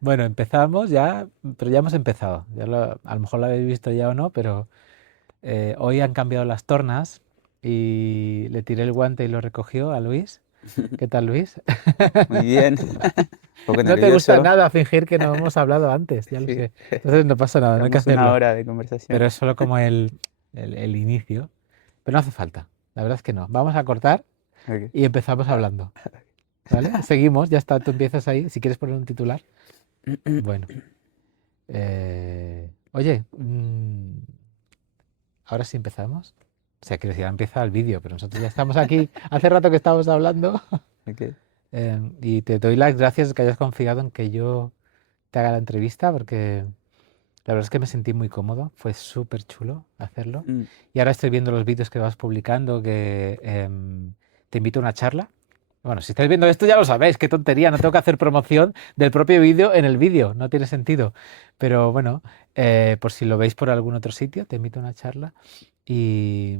Bueno, empezamos ya, pero ya hemos empezado. A lo mejor lo habéis visto ya o no, pero hoy han cambiado las tornas y le tiré el guante y lo recogió a Luis. ¿Qué tal, Luis? Muy bien, un poco No te gusta nervioso. nada fingir que no hemos hablado antes, ya lo Sí, sé. Entonces no pasa nada, no hay que llevamos una hacerlo. hora de Pero conversación. es solo como el inicio. Pero no hace falta, la verdad es que no. Vamos a cortar Ok. y empezamos hablando, ¿vale? Seguimos, ya está, tú empiezas ahí. Si quieres poner un titular. Bueno, oye, ahora sí empezamos. O sea, que ya empieza el vídeo, pero nosotros ya estamos aquí. Hace rato que estamos hablando. Ok. Y te doy las gracias que hayas confiado en que yo te haga la entrevista, porque la verdad es que me sentí muy cómodo. Fue súper chulo hacerlo. Mm. Y ahora estoy viendo los vídeos que vas publicando, que te invito a una charla. Bueno, si estáis viendo esto ya lo sabéis, qué tontería, no tengo que hacer promoción del propio vídeo en el vídeo, no tiene sentido. Pero bueno, por si lo veis por algún otro sitio, te invito a una charla. Y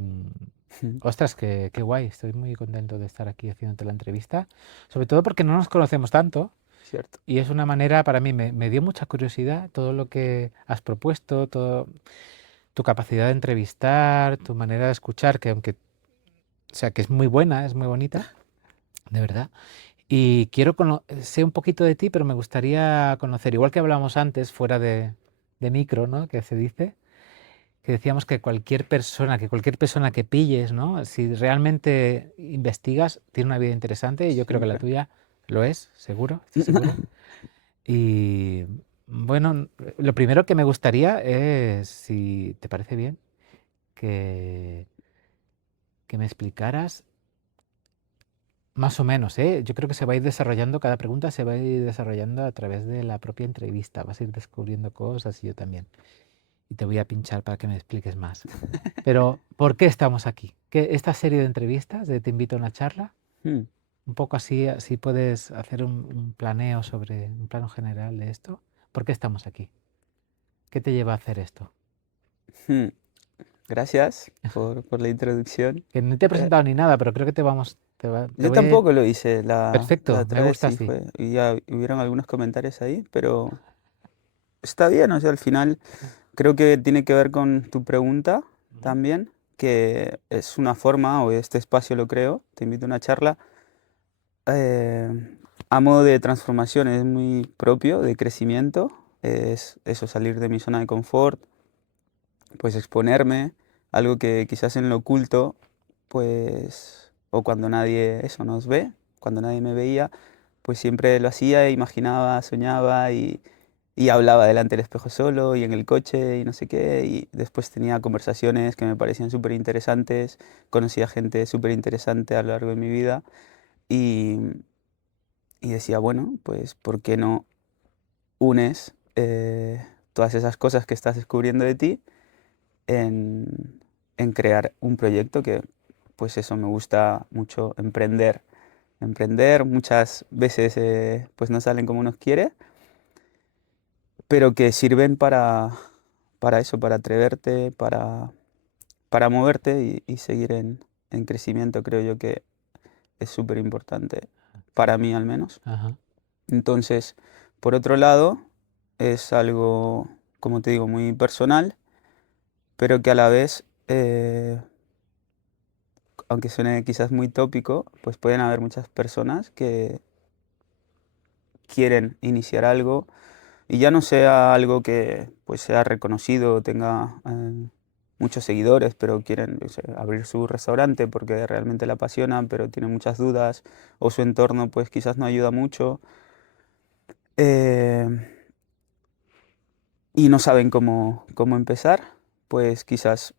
ostras, qué guay, estoy muy contento de estar aquí haciéndote la entrevista, sobre todo porque no nos conocemos tanto Cierto. y es una manera, para mí, me dio mucha curiosidad todo lo que has propuesto, todo tu capacidad de entrevistar, tu manera de escuchar, que aunque, o sea, que es muy buena, es muy bonita, de verdad. Y quiero sé un poquito de ti, pero me gustaría conocer, igual que hablábamos antes, fuera de micro, ¿no? Que se dice, que decíamos que cualquier persona que pilles, ¿no? Si realmente investigas, tiene una vida interesante, y yo creo que la Siempre. tuya lo es, seguro, estoy seguro. Y bueno, lo primero que me gustaría es, si te parece bien, que, que me explicaras más o menos, ¿eh? Yo creo que se va a ir desarrollando, cada pregunta se va a ir desarrollando a través de la propia entrevista. Vas a ir descubriendo cosas y yo también. Y te voy a pinchar para que me expliques más. Pero, ¿por qué estamos aquí? ¿Qué, esta serie de entrevistas de Te invito a una charla? Mm. Un poco así, así puedes hacer un planeo sobre un plano general de esto. ¿Por qué estamos aquí? ¿Qué te lleva a hacer esto? Mm. Gracias por la introducción. Que no te he Eh, presentado ni nada, pero creo que te yo voy a ir... tampoco lo hice la Perfecto, me otra vez, gusta sí así. fue. Y ya hubieron algunos comentarios ahí, pero está bien, o sea, al final creo que tiene que ver con tu pregunta Ujú. también, que es una forma, o este espacio lo creo, te invito a una charla, a modo de transformación, es muy propio, de crecimiento, es eso, salir de mi zona de confort, pues exponerme, algo que quizás en lo oculto, pues, o cuando nadie eso nos ve, cuando nadie me veía, pues siempre lo hacía, imaginaba, soñaba y hablaba delante del espejo solo y en el coche y no sé qué, y después tenía conversaciones que me parecían súper interesantes, conocía gente súper interesante a lo largo de mi vida y, y decía, bueno, pues, ¿por qué no unes todas esas cosas que estás descubriendo de ti en crear un proyecto que, pues eso, me gusta mucho emprender. Emprender muchas veces pues no salen como uno quiere, pero que sirven para eso, para atreverte, para moverte y seguir en crecimiento, creo yo que es súper importante, Sí. para mí al menos. Ajá. Entonces, por otro lado, es algo, como te digo, muy personal, pero que a la vez aunque suene quizás muy tópico, pues pueden haber muchas personas que quieren iniciar algo y ya no sea algo que pues sea reconocido o tenga muchos seguidores, pero quieren yo sé, abrir su restaurante porque realmente le apasionan, pero tienen muchas dudas o su entorno pues quizás no ayuda mucho eh, y no saben cómo empezar, pues quizás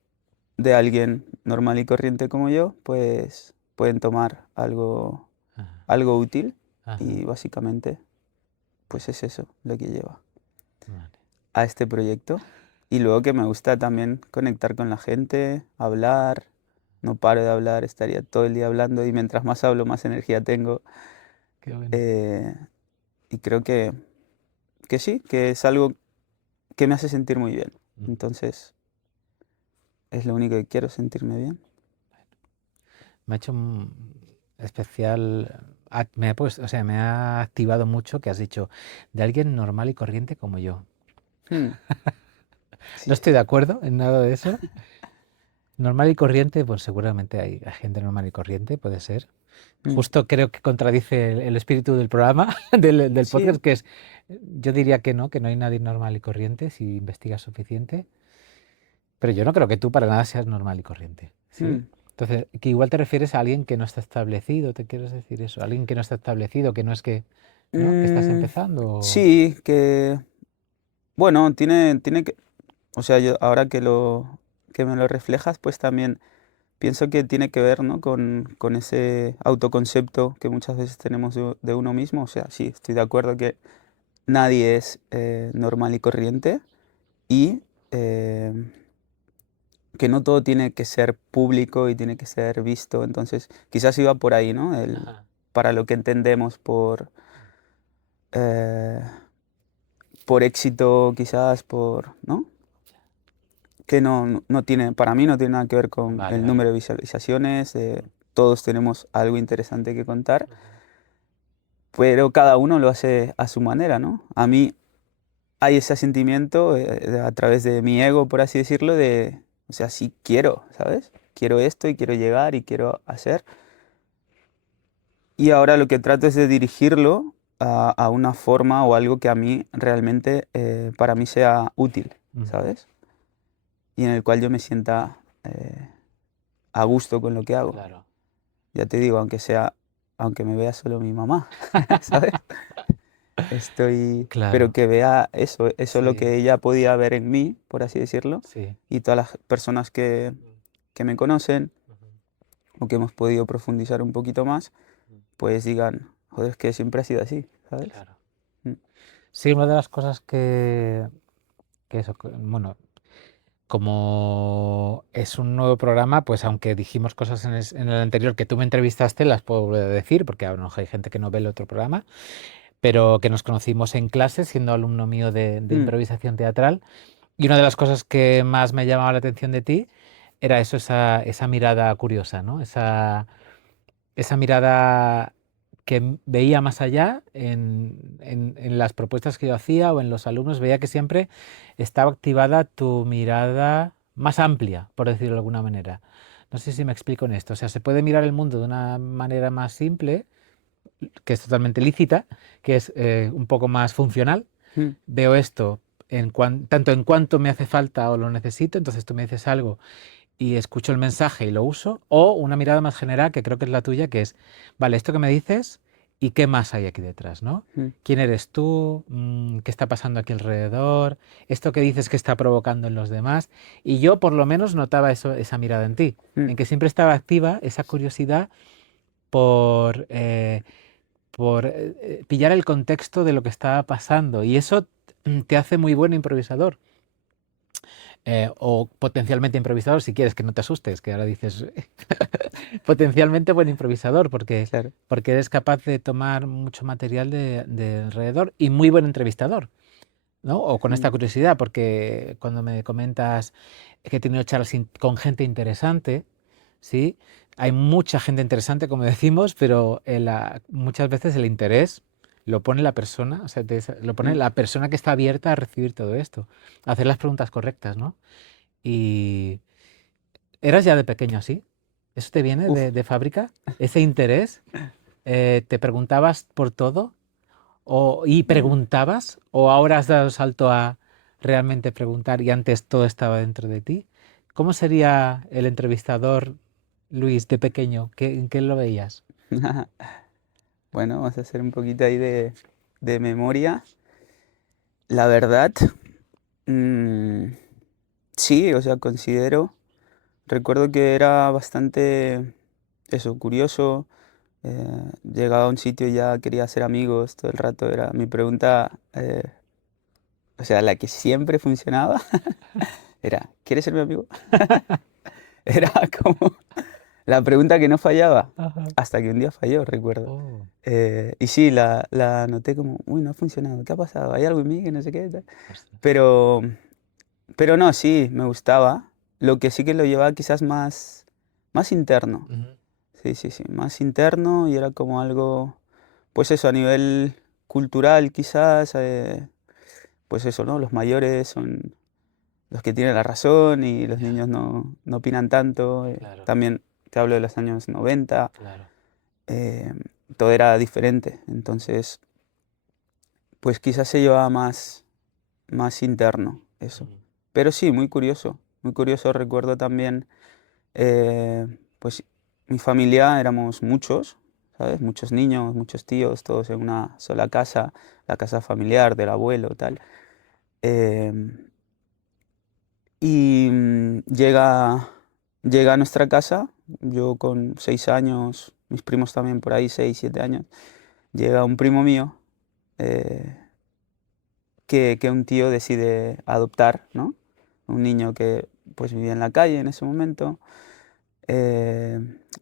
de alguien normal y corriente como yo, pues pueden tomar Ajá. algo útil Ajá. y básicamente pues es eso lo que lleva Vale. a este proyecto. Y luego que me gusta también conectar con la gente, hablar, no paro de hablar, estaría todo el día hablando y mientras más hablo más energía tengo. Qué bueno. eh, y creo que sí, que es algo que me hace sentir muy bien. Ujú. Entonces es lo único que quiero, sentirme bien. Me ha hecho especial. o sea, me ha activado mucho que has dicho de alguien normal y corriente como yo. Mm, No sí, estoy de sí. acuerdo en nada de eso. Normal y corriente, pues seguramente hay gente normal y corriente, puede ser. Mm, Justo creo que contradice el espíritu del programa, del sí. podcast, que es, yo diría que no hay nadie normal y corriente si investigas suficiente, pero yo no creo que tú para nada seas normal y corriente, ¿sí? Mm, Entonces, que igual te refieres a alguien que no está establecido, ¿te quieres decir eso? Alguien que no está establecido, que no es que, ¿no? Que estás mm, empezando. sí, que, bueno, tiene que, o sea, yo ahora que me lo reflejas, pues también pienso que tiene que ver, ¿no? Con ese autoconcepto que muchas veces tenemos de uno mismo. O sea, sí, estoy de acuerdo que nadie es normal y corriente y que no todo tiene que ser público y tiene que ser visto. Entonces, quizás iba por ahí, ¿no? Ajá. Para lo que entendemos eh, por éxito, quizás por, ¿no? Que no tiene, para mí no tiene nada que ver con Vale, el vale. número de visualizaciones. Todos tenemos algo interesante que contar, Ujú. pero cada uno lo hace a su manera, ¿no? A mí hay ese sentimiento a través de mi ego, por así decirlo, o sea, sí quiero, ¿sabes? Quiero esto y quiero llegar y quiero hacer. Y ahora lo que trato es de dirigirlo a una forma o algo que a mí realmente, para mí sea útil, Ujú. ¿sabes? Y en el cual yo me sienta a gusto con lo que hago. Claro. Ya te digo, aunque me vea solo mi mamá, ¿sabes? Pero Claro. que vea eso es lo Sí, que ella podía ver en mí, por así decirlo, sí. y todas las personas que me conocen Ujú. o que hemos podido profundizar un poquito más, pues digan, joder, es que siempre ha sido así, ¿sabes? Claro. Mm, Sí, una de las cosas que eso, bueno, como es un nuevo programa, pues aunque dijimos cosas en el anterior que tú me entrevistaste, las puedo volver a decir, porque a lo mejor hay gente que no ve el otro programa, pero que nos conocimos en clase, siendo alumno mío de mm, improvisación teatral. Y una de las cosas que más me llamaba la atención de ti era eso, esa mirada curiosa, ¿no? Esa mirada que veía más allá en las propuestas que yo hacía o en los alumnos, veía que siempre estaba activada tu mirada más amplia, por decirlo de alguna manera. No sé si me explico en esto. O sea, se puede mirar el mundo de una manera más simple, que es totalmente lícita, que es un poco más funcional. mm, Veo esto tanto en cuanto me hace falta o lo necesito, entonces tú me dices algo y escucho el mensaje y lo uso, o una mirada más general, que creo que es la tuya, que es, vale, esto que me dices, ¿y qué más hay aquí detrás, no? mm, ¿Quién eres tú? ¿Qué está pasando aquí alrededor? ¿Esto que dices que está provocando en los demás? Y yo por lo menos notaba eso, esa mirada en ti, mm. en que siempre estaba activa esa curiosidad por, pillar el contexto de lo que estaba pasando. Y eso te hace muy buen improvisador, o potencialmente improvisador, si quieres, que no te asustes, que ahora dices potencialmente buen improvisador, Claro. porque eres capaz de tomar mucho material de alrededor y muy buen entrevistador, ¿no? O con esta Mm, curiosidad, porque cuando me comentas que he tenido charlas con gente interesante, ¿sí? Hay mucha gente interesante, como decimos, pero muchas veces el interés lo pone la persona, o sea, lo pone mm. la persona que está abierta a recibir todo esto, a hacer las preguntas correctas, ¿no? Y eras ya de pequeño así. ¿Eso te viene Uf. de fábrica? ¿Ese interés? ¿Te preguntabas por todo? ¿Y Mm. preguntabas? ¿O ahora has dado el salto a realmente preguntar y antes todo estaba dentro de ti? ¿Cómo sería el entrevistador Luis de pequeño? ¿En qué lo veías? Bueno, vamos a hacer un poquito ahí de memoria. La verdad, mm, sí, o sea, recuerdo que era bastante, eso, curioso. Llegaba a un sitio y ya quería hacer amigos todo el rato. Era mi pregunta, o sea, la que siempre funcionaba era, ¿quieres ser mi amigo? Era como la pregunta que no fallaba, Ajá. hasta que un día falló, recuerdo. Oh, Y sí, la noté como, uy, no ha funcionado, ¿qué ha pasado? ¿Hay algo en mí que no sé qué? Tal?". ostras. Pero, pero no, sí, me gustaba. Lo que sí que lo llevaba quizás más interno. Ujú. Sí, sí, sí, más interno y era como algo. pues eso, a nivel cultural quizás, pues eso, ¿no? Los mayores son los que tienen la razón y los Ya, niños no opinan tanto. claro, También te hablo de los años 90, claro. eh, todo era diferente. Entonces, pues quizás se llevaba más interno eso. Mm, Pero sí, muy curioso, muy curioso. Recuerdo también, eh, pues mi familia éramos muchos, ¿sabes? Muchos niños, muchos tíos, todos en una sola casa, la casa familiar del abuelo, tal. Em, y llega a nuestra casa, yo con 6 años, mis primos también por ahí, 6, 7 años, llega un primo mío eh, que un tío decide adoptar, ¿no? Un niño que pues vivía en la calle en ese momento, eh,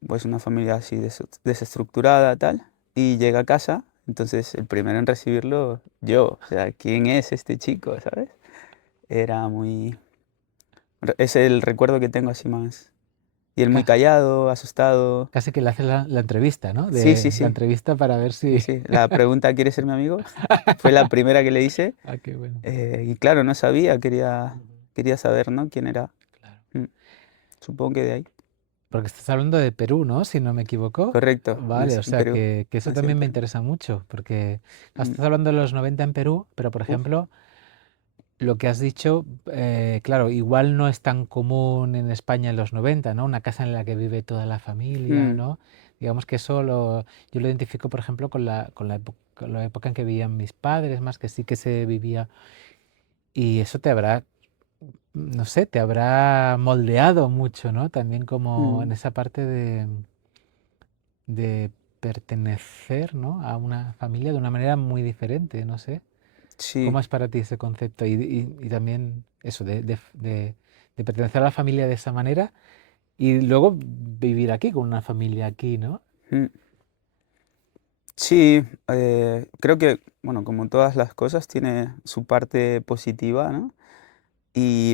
pues una familia así desestructurada, tal, y llega a casa, entonces el primero en recibirlo, yo, o sea, ¿quién es este chico, sabes? Era muy... Es el recuerdo que tengo así más. Y él muy Ca- callado, asustado. Casi que le haces la entrevista, ¿no? Sí, sí, La sí, entrevista para ver sí, si... sí. La pregunta, ¿quieres ser mi amigo? Fue la primera que le hice. Ah, qué bueno. Y claro, no sabía, Ujú, quería saber, ¿no? ¿Quién era? claro. Mm, Supongo que de ahí. Porque estás hablando de Perú, ¿no? Si no me equivoco. Correcto, Vale, o nací en sea Perú. que eso Nací en también me Perú. interesa mucho, porque Mm, estás hablando de los 90 en Perú, pero por Uf. ejemplo, lo que has dicho, claro, igual no es tan común en España en los 90, ¿no? Una casa en la que vive toda la familia, Mm, ¿no? Digamos que eso yo lo identifico, por ejemplo, con la época en que vivían mis padres, más que sí que se vivía. Y eso te habrá, no sé, te habrá moldeado mucho, ¿no? También como en mm. esa parte de pertenecer, ¿no? A una familia de una manera muy diferente, no sé. Sí, ¿Cómo es para ti ese concepto? Y también eso, de pertenecer a la familia de esa manera y luego vivir aquí, con una familia aquí, ¿no? mm. Sí, creo que, bueno, como todas las cosas, tiene su parte positiva, ¿no?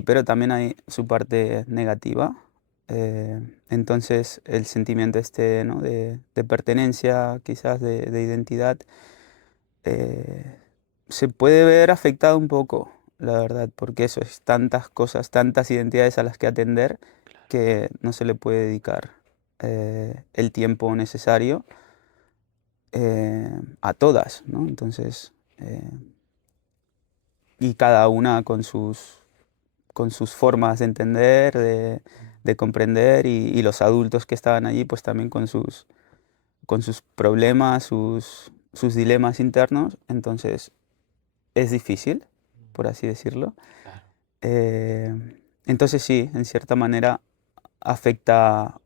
Pero también hay su parte negativa. Entonces, el sentimiento este, ¿no? de pertenencia, quizás de identidad, eh, se puede ver afectado un poco, la verdad, porque eso es tantas cosas, tantas identidades a las que atender que no se le puede dedicar el tiempo necesario a todas, ¿no? Entonces, y cada una con sus formas de entender, de comprender, y los adultos que estaban allí, pues también con sus problemas, sus dilemas internos. Entonces, es difícil, por así decirlo. Claro, Eh, entonces sí, en cierta manera afecta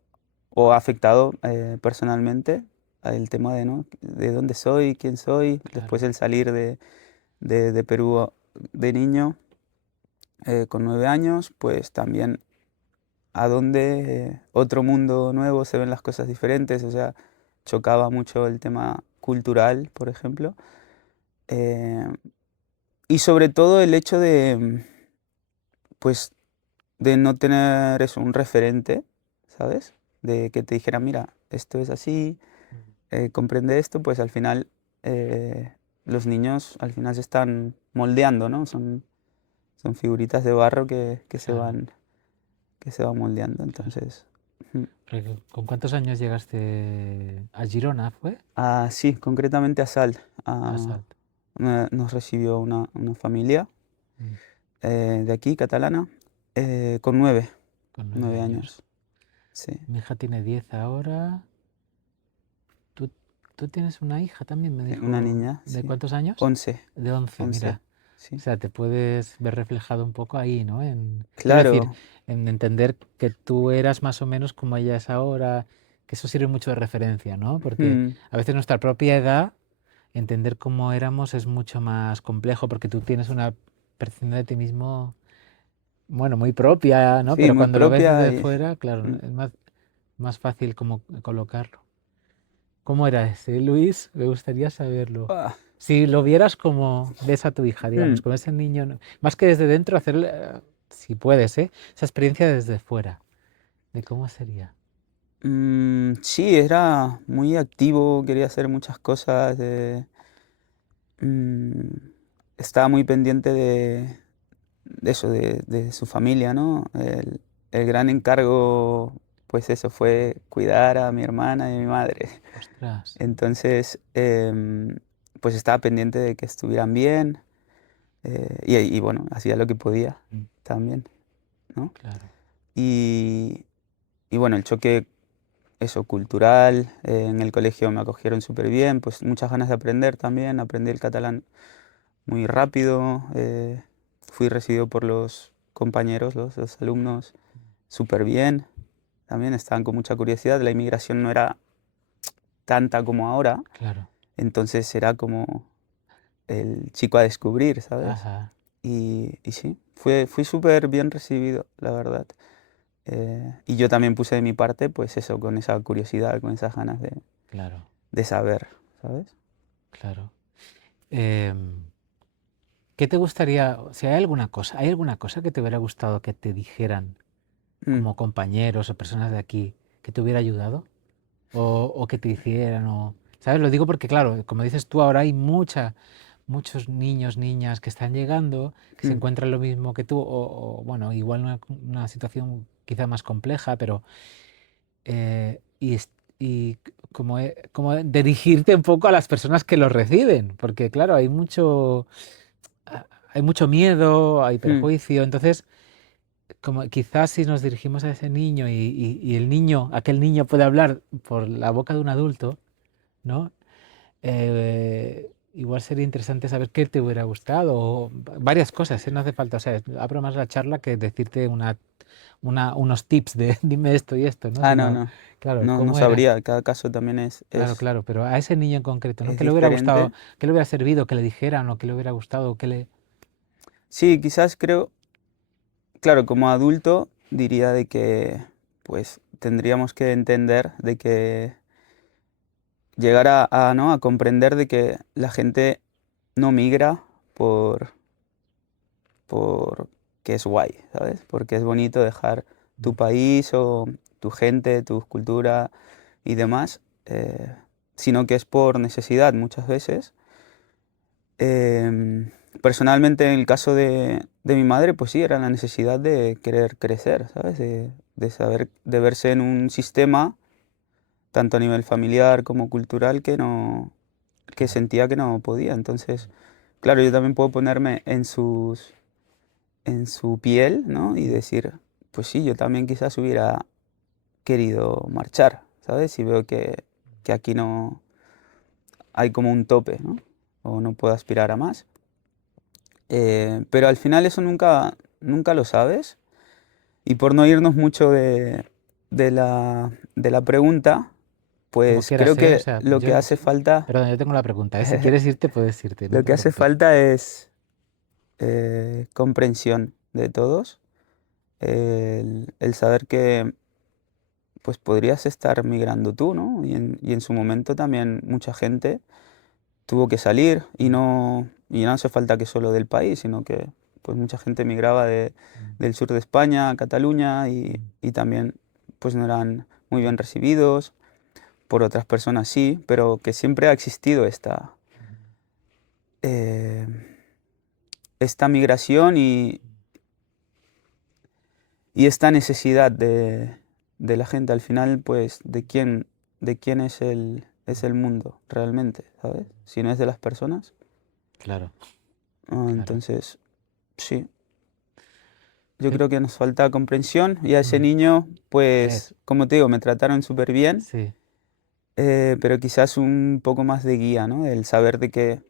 o ha afectado personalmente el tema de, ¿no? de dónde soy, quién soy, después claro. el salir de Perú de niño con 9 años, pues también a dónde otro mundo nuevo se ven las cosas diferentes, o sea, chocaba mucho el tema cultural, por ejemplo, eh, y sobre todo el hecho pues, de no tener eso, un referente, ¿sabes? De que te dijera, mira, esto es así, Mm, comprende esto, pues al final los niños al final se están moldeando, ¿no? Son figuritas de barro que se claro, van, que se van moldeando, claro. entonces... ujú. Porque, ¿con cuántos años llegaste a Girona, fue? Sí, concretamente a Salt. A ah, Salto. Nos recibió una familia Mm, de aquí, catalana, con nueve, con nueve nueve años. años. Sí, Mi hija tiene 10 ahora. ¿Tú, tú tienes una hija también, me una dijo. niña, ¿De sí. cuántos años? 11, De 11, 11, mira. O sí. sea, te puedes ver reflejado un poco ahí, ¿no? Quiero decir, Claro, en entender que tú eras más o menos como ella es ahora, que eso sirve mucho de referencia, ¿no? Porque mm, a veces nuestra propia edad, entender cómo éramos es mucho más complejo, porque tú tienes una percepción de ti mismo, bueno, muy propia, ¿no? sí, Pero muy cuando lo ves propia desde y... fuera, claro, mm, es más fácil como colocarlo. ¿Cómo era ese, Luis? Me gustaría saberlo. ah, Si lo vieras como ves a tu hija, digamos, mm. con ese niño, más que desde dentro, hacer, si puedes, ¿eh? Esa experiencia desde fuera, de cómo sería. Sí, era muy activo, quería hacer muchas cosas. Mm, Estaba muy pendiente de eso, de su familia, ¿no? El gran encargo, pues eso, fue cuidar a mi hermana y a mi madre. Ostras, Entonces, pues estaba pendiente de que estuvieran bien, y bueno, hacía lo que podía mm, también, ¿no? claro, Y, y bueno, el choque, eso, cultural, en el colegio me acogieron súper bien, pues muchas ganas de aprender también, aprendí el catalán muy rápido, fui recibido por los compañeros, los alumnos, súper bien, también estaban con mucha curiosidad, la inmigración no era tanta como ahora, claro. entonces era como el chico a descubrir, ¿sabes? Ajá, Y sí, fui súper bien recibido, la verdad. Y yo también puse de mi parte, pues eso, con esa curiosidad, con esas ganas claro, de saber, ¿sabes? claro. Em, ¿Qué te gustaría, si hay alguna cosa que te hubiera gustado que te dijeran Mm, como compañeros o personas de aquí que te hubiera ayudado? O que te hicieran, o, ¿sabes? Lo digo porque, claro, como dices tú, ahora hay muchos niños, niñas que están llegando, que se mm, encuentran lo mismo que tú, bueno, igual una situación quizá más compleja, pero y como, como dirigirte un poco a las personas que los reciben, porque claro, hay mucho miedo, hay mm. perjuicio, entonces como quizás si nos dirigimos a ese niño y el niño, aquel niño puede hablar por la boca de un adulto, ¿no? Igual sería interesante saber qué te hubiera gustado o varias cosas, ¿eh? No hace falta, o sea, abro más la charla que decirte unos tips de dime esto y esto, ¿no? Ah, no, Sino, no, claro, no, no cómo era. sabría, cada caso también Claro, claro, pero a ese niño en concreto, ¿no? es ¿Qué le hubiera gustado, diferente. qué le hubiera servido que le dijeran o qué le hubiera gustado, qué le... Sí, quizás creo, claro, como adulto diría de que, pues, tendríamos que entender de que llegar ¿no? a comprender de que la gente no migra por, que es guay, ¿sabes? Porque es bonito dejar tu Mm, país o tu gente, tu cultura y demás, sino que es por necesidad muchas veces. Personalmente, en el caso de mi madre, pues sí, era la necesidad de querer crecer, ¿sabes? De saber, de verse en un sistema, tanto a nivel familiar como cultural, que claro, sentía que no podía. Entonces, claro, yo también puedo ponerme en su piel, ¿no? Y mm, decir, pues sí, yo también quizás hubiera querido marchar, ¿sabes? Si veo que aquí no hay como un tope, ¿no? O no puedo aspirar a más. Pero al final eso nunca lo sabes. Y por no irnos mucho de la pregunta, como pues creo quieras, ¿eh? O que sea, lo que hace falta, perdón, yo tengo la pregunta, ¿eh? Si quieres irte, puedes irte, no lo te que hace preocupes. falta es comprensión de todos, el saber que pues podrías estar migrando tú, ¿no? Y en su momento también mucha gente tuvo que salir Mm, y no hace falta que solo del país, sino que pues mucha gente migraba mm, del sur de España a Cataluña mm, y también pues no eran muy bien recibidos, por otras personas sí, pero que siempre ha existido eh, esta migración y esta necesidad de la gente al final, pues de quién es el mundo realmente, ¿sabes? Si no es de las personas. claro, claro. Entonces, sí, yo Eh, creo que nos falta comprensión y a ese mm, niño, es, pues, como te digo, me trataron súper bien, sí. pero quizás un poco más de guía, ¿no? El saber de que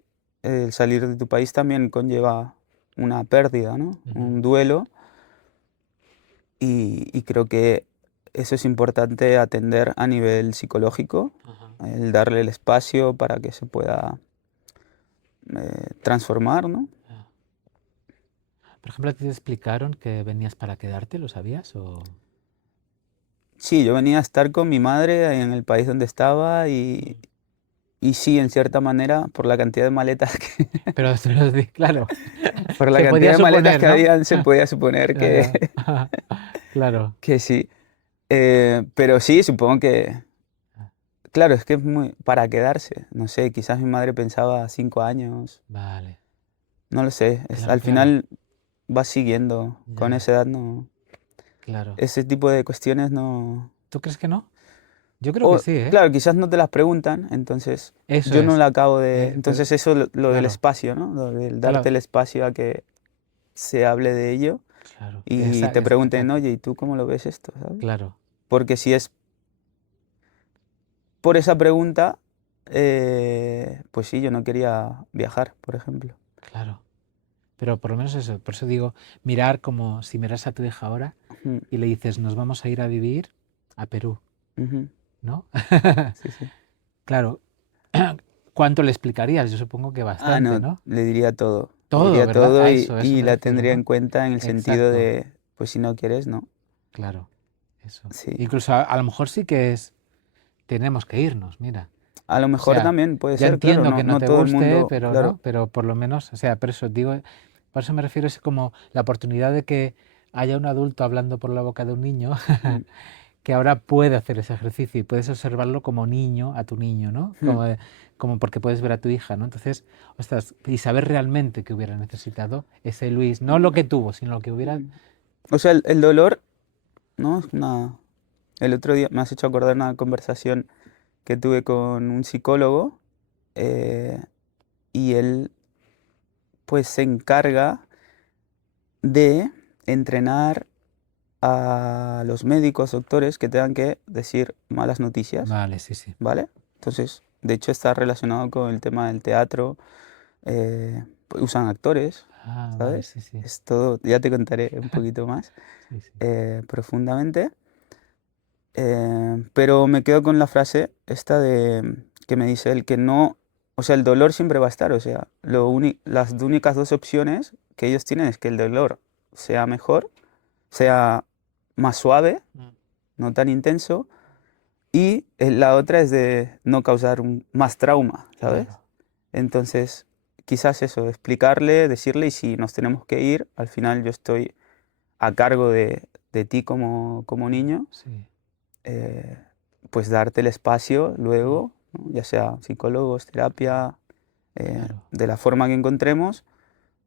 el salir de tu país también conlleva una pérdida, ¿no? Ujú, Un duelo y creo que eso es importante atender a nivel psicológico, ajá, el darle el espacio para que se pueda transformar, ¿no? ah. Por ejemplo, ¿a ti te explicaron que venías para quedarte? ¿Lo sabías? O... Sí, yo venía a estar con mi madre en el país donde estaba Mm. y sí, en cierta manera, por la cantidad de maletas que, Pero sí, claro, por la se cantidad podía de maletas suponer, que ¿no? habían, se podía suponer que, Claro, claro, que sí. Pero sí, supongo que, Ah, claro, es que es muy para quedarse. No sé, quizás mi madre pensaba 5 años, vale, no lo sé. claro, Al claro, final vas siguiendo. Con ya, esa edad no, claro. ese tipo de cuestiones no. ¿Tú crees que no? Yo creo que O, sí, ¿eh? claro, quizás no te las preguntan, entonces Eso yo no es. la acabo de. Pero, Entonces eso, lo del claro, espacio, ¿no? Lo del darte claro, el espacio a que se hable de ello claro. y te pregunten, Fíjate, oye, ¿y tú cómo lo ves esto? ¿Sabes? claro, Porque si es por esa pregunta, pues sí, yo no quería viajar, por ejemplo. claro. Pero por lo menos eso, por eso digo, mirar como si miras a tu hija ahora Ujú, y le dices, nos vamos a ir a vivir a Perú, ujú. ¿no? Sí, sí. Claro, ¿cuánto le explicarías? Yo supongo que Ah, bastante, no, ¿no? le diría todo. Le Todo, diría ¿verdad? todo A eso y me la refiero, tendría en ¿no? cuenta en el sentido Exacto, de, pues si no quieres, no. claro, eso. Sí. Incluso a lo mejor sí que es, tenemos que irnos, mira. A lo O mejor sea, también puede ya ser, claro, entiendo no, que no no te todo el guste, mundo, pero claro. no, pero por lo menos, o sea, por eso digo, por eso me refiero es como la oportunidad de que haya un adulto hablando por la boca de un niño Mm, que ahora puede hacer ese ejercicio y puedes observarlo como niño a tu niño, ¿no? mm, Como porque puedes ver a tu hija, ¿no? Entonces, ostras, y saber realmente que hubiera necesitado ese Luis, no lo que tuvo, sino lo que hubiera. mm. O sea, el dolor, ¿no? Es una. El otro día me has hecho acordar una conversación que tuve con un psicólogo eh, y él pues se encarga de entrenar a los médicos, doctores que tengan que decir malas noticias, Vale, sí, sí. ¿vale? Entonces, de hecho está relacionado con el tema del teatro, pues usan actores, Ah, vale, ¿sabes? sí, sí. Es todo, ya te contaré un poquito más Sí, sí. profundamente, pero me quedo con la frase esta de que me dice él que no, o sea, el dolor siempre va a estar, o sea, las únicas dos opciones que ellos tienen es que el dolor sea mejor, sea más suave, Mm, no tan intenso, y la otra es de no causar más trauma, ¿sabes? claro. Entonces, quizás eso, explicarle, decirle, y si nos tenemos que ir, al final yo estoy a cargo de ti como Mm, niño, sí, eh, pues darte el espacio mm, luego, ¿no? Ya sea psicólogos, terapia, claro. de la forma que encontremos,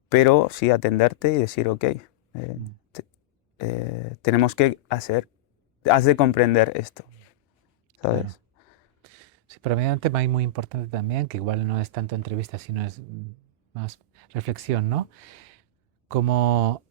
pero sí atenderte y decir, ok, Mm, te- tenemos que has de comprender esto, claro. ¿sabes? Sí, pero mí hay un tema ahí muy importante también, que igual no es tanto entrevista, sino es más reflexión, ¿no? Como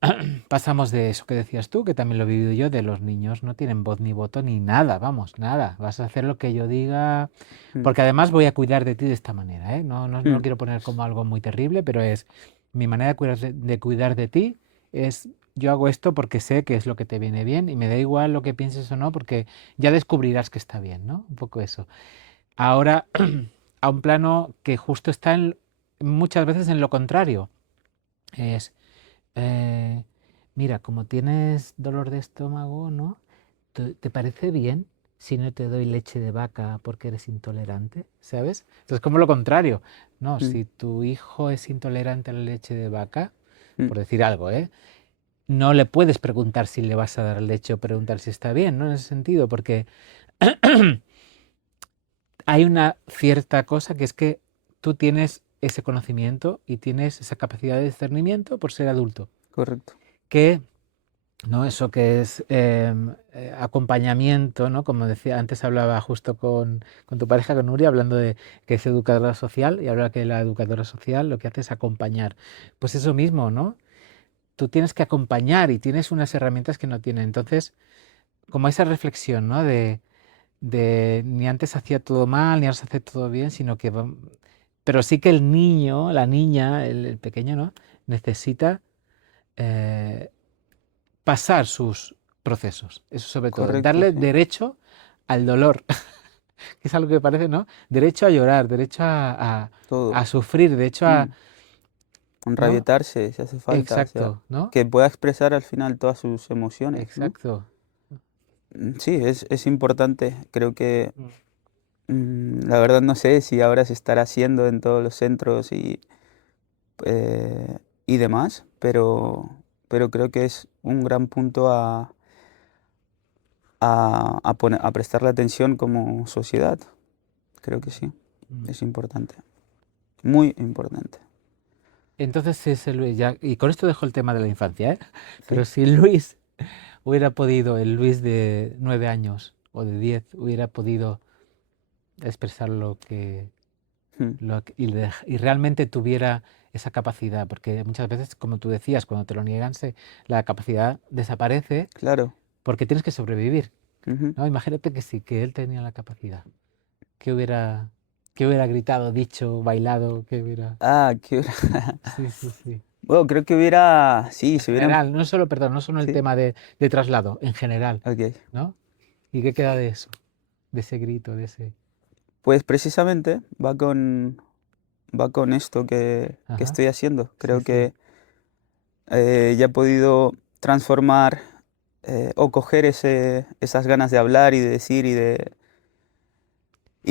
pasamos de eso que decías tú, que también lo he vivido yo, de los niños no tienen voz ni voto ni nada, vamos, nada. Vas a hacer lo que yo diga, Mm, porque además voy a cuidar de ti de esta manera, ¿eh? No lo mm, quiero poner como algo muy terrible, pero es mi manera de cuidar de ti es yo hago esto porque sé que es lo que te viene bien y me da igual lo que pienses o no, porque ya descubrirás que está bien, ¿no? Un poco eso. Ahora, a un plano que justo está muchas veces en lo contrario. Es, eh, mira, como tienes dolor de estómago, ¿no? ¿Te parece bien si no te doy leche de vaca porque eres intolerante? ¿Sabes? Entonces, como lo contrario. No, mm, si tu hijo es intolerante a la leche de vaca, mm. por decir algo, ¿eh? No le puedes preguntar si le vas a dar leche o preguntar si está bien, ¿no? En ese sentido, porque hay una cierta cosa que es que tú tienes ese conocimiento y tienes esa capacidad de discernimiento por ser adulto, Correcto. que ¿no? Eso que es acompañamiento, ¿no? Como decía, antes hablaba justo con tu pareja, con Nuria, hablando de que es educadora social y ahora que la educadora social lo que hace es acompañar. Pues eso mismo, ¿no? Tú tienes que acompañar y tienes unas herramientas que no tiene. Entonces, como esa reflexión, ¿no? De ni antes hacía todo mal, ni ahora se hace todo bien, sino que pero sí que el niño, la niña, el pequeño, ¿no? Necesita eh, pasar sus procesos, eso sobre todo, Correcto, darle sí. derecho al dolor, que es algo que parece, ¿no? Derecho a llorar, derecho Todo. a sufrir, derecho a, Mm. ¿no? Enrabietarse si hace falta, o sea, Exacto, ¿no? que pueda expresar al final todas sus emociones, ¿no? Exacto. Sí, es importante. Creo que, Mm. la verdad no sé si ahora se estará haciendo en todos los centros y demás, pero creo que es un gran punto a prestarle atención como sociedad. Creo que sí, Mm. es importante, muy importante. Entonces, si ese Luis ya, y con esto dejo el tema de la infancia, ¿eh? Pero Sí. si Luis hubiera podido, el Luis de 9 años o de 10, hubiera podido expresar Mm, y realmente tuviera esa capacidad, porque muchas veces, como tú decías, cuando te lo niegan, la capacidad desaparece claro. porque tienes que sobrevivir, Ujú. ¿no? Imagínate que sí, que él tenía la capacidad. ¿Qué hubiera, qué hubiera gritado, dicho, bailado? ¿Qué hubiera...? Ah, Sí, sí, sí. Bueno, creo que hubiera, sí, En se hubieran, general, no solo, perdón, no solo el sí, tema de traslado, en general, ok. ¿no? ¿Y qué queda de eso? De ese grito, de ese... Pues precisamente va con esto que Ajá, estoy haciendo. sí, Creo sí. que ya he podido transformar o coger esas ganas de hablar y de decir y